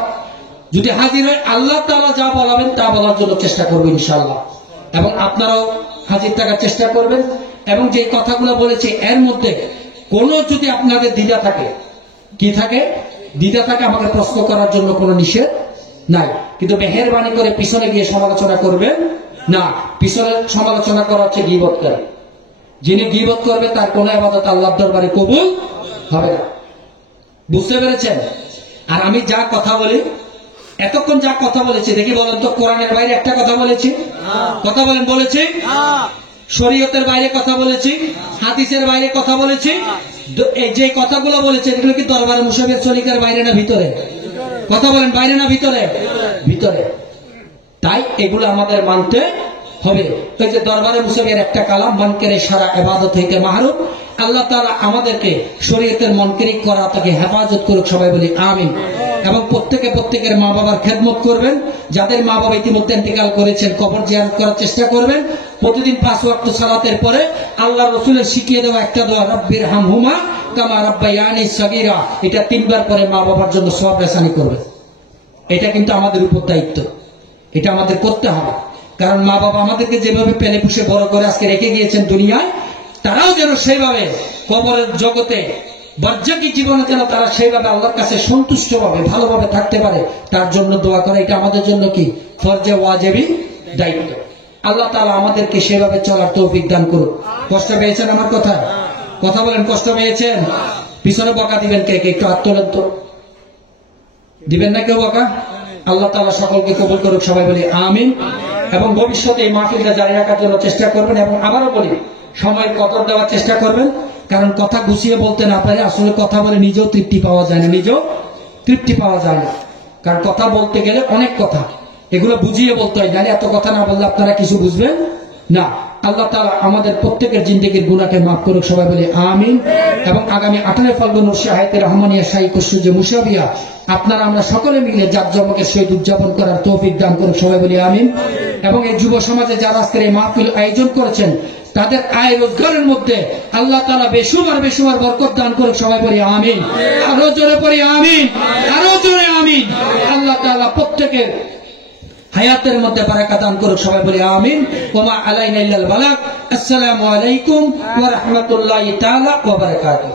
যদি হাজির হয় আল্লাহ তাআলা যা বলাবেন তা বলার জন্য চেষ্টা করবো ইনশাআল্লাহ, এবং আপনারাও হাজির থাকার চেষ্টা করবেন। এবং যে কথাগুলো বলেছে এর মধ্যে কোনো যদি আপনাদের দ্বিধা থাকে, কি থাকে, দ্বিধা থাকে, আমাকে প্রশ্ন করার জন্য কোনো নিষেধ নাই, কিন্তু মেহেরবানি করে পিছনে গিয়ে সমালোচনা করবেন না। পিছনে সমালোচনা করা হচ্ছে গীবতকারী। যিনি গীবত করবে তার কোন ইবাদত আল্লাহর দরবারে কবুল হবে না। বুঝতে পেরেছেন? আর আমি যা কথা বলি, এতক্ষণ যা কথা বলেছি, দেখি বলেন তো কোরআনের বাইরে একটা কথা বলেছি? কথা বলেন, বলেছি? শরীয়তের বাইরে কথা বলেছি? হাদিসের বাইরে কথা বলেছি? এই যে কথাগুলো বলেছে এগুলো কি দরবারে মুসাবির সলিকার বাইরে না ভিতরে? কথা বলেন, বাইরে না ভিতরে? ভিতরে। তাই এগুলো আমাদের মানতে হবে। ওই যে দরবারে মুসাবির একটা কালাম, মনকেরে সারা ইবাদত থেকে মাহরুম। আল্লাহ তাআলা আমাদেরকে শরীয়তের মনকেরি করা থেকে হেফাজত করুক। সবাই বলি আমিন। এবং প্রত্যেকের মা বাবার খেদমত করবেন। যাদের মা বাবা ইতিমধ্যে ইন্তেকাল করেছেন কবর জিয়ারত করার চেষ্টা করবেন। প্রতিদিন 5 ওয়াক্ত সালাতের পরে আল্লাহ রাসূলের শিখিয়ে দেওয়া একটা দোয়া, রব্বির হামহুমা কামা রাব্বায়ানি সগীরা, এটা 3 বার পরে মা বাবার জন্য সওয়াব রেসানি করবেন। এটা কিন্তু আমাদের উপর দায়িত্ব, এটা আমাদের করতে হবে। কারণ মা বাবা আমাদেরকে যেভাবে পেলে পুষে বড় করে আজকে রেখে গিয়েছেন দুনিয়ায়, তারাও যেন সেইভাবে কবরের জগতে বর্জাকি জীবনে যেন তারা সেইভাবে আল্লাহর কাছে সন্তুষ্টভাবে ভালোভাবে থাকতে পারে, তার জন্য দোয়া করা এটা আমাদের জন্য কি ফরজে ওয়াজিবি দায়িত্ব। আল্লাহ তাআলা আমাদেরকে সেভাবে চলার তৌফিক দান করুক। কষ্ট পেয়েছেন আমার কথা? কথা বলেন, কষ্ট পেয়েছেন? পিছনে বকা দিবেন কে কে? একটু হাত তোলেন তো। দিবেন না কেউ বকা? আল্লাহ তাআলা সকলকে কবুল করুক। সবাই বলি আমিন। এবং ভবিষ্যতে এই মাহফিলটা জারি রাখার জন্য চেষ্টা করবেন। এবং আবারও বলি, সময়ের কদর দেওয়ার চেষ্টা করবেন। কারণ কথা গুছিয়ে বলতে না পারে আসলে কথা বলে নিজেও তৃপ্তি পাওয়া যায় না, নিজেও তৃপ্তি পাওয়া যায় না। কারণ কথা বলতে গেলে অনেক কথা, এগুলো বুঝিয়ে বলতে হয়, জানি এত কথা না বললে আপনারা কিছু বুঝবেন না। আল্লাহ তাআলা আমাদের প্রত্যেকের জিন্দেগির গুনাহকে মাফ করুক। সবাই বলি আমিন। এবং আগামী 18 ফাল্গুন শাহাদাতে রহমানিয়া শাহী কুসুজে মুসাবিয়া আপনারা আমরা সকলে মিলে জাঁকজমকের সহিত উদযাপন করার তৌফিক দান করুক। সবাই বলি আমিন। এবং এই যুব সমাজে যারা আজকের এই মাহফিল আয়োজন করেছেন তাদের আয় রোজগারের মধ্যে আল্লাহ তাআলা বেশুমার বরকত দান করুক। সবাই বলি আমিন। আরো জোরে পড়ি আমিন, আরো জোরে আমিন। আল্লাহ তাআলা প্রত্যেকের হায়াতের মধ্যে বারাকা দান করুক। সবাই বলি আমিন। ওমা আলাইনা ইল্লাল বালাগ। আসসালামু আলাইকুম ওয়া রাহমাতুল্লাহি তাআলা ওয়া বারাকাতুহু।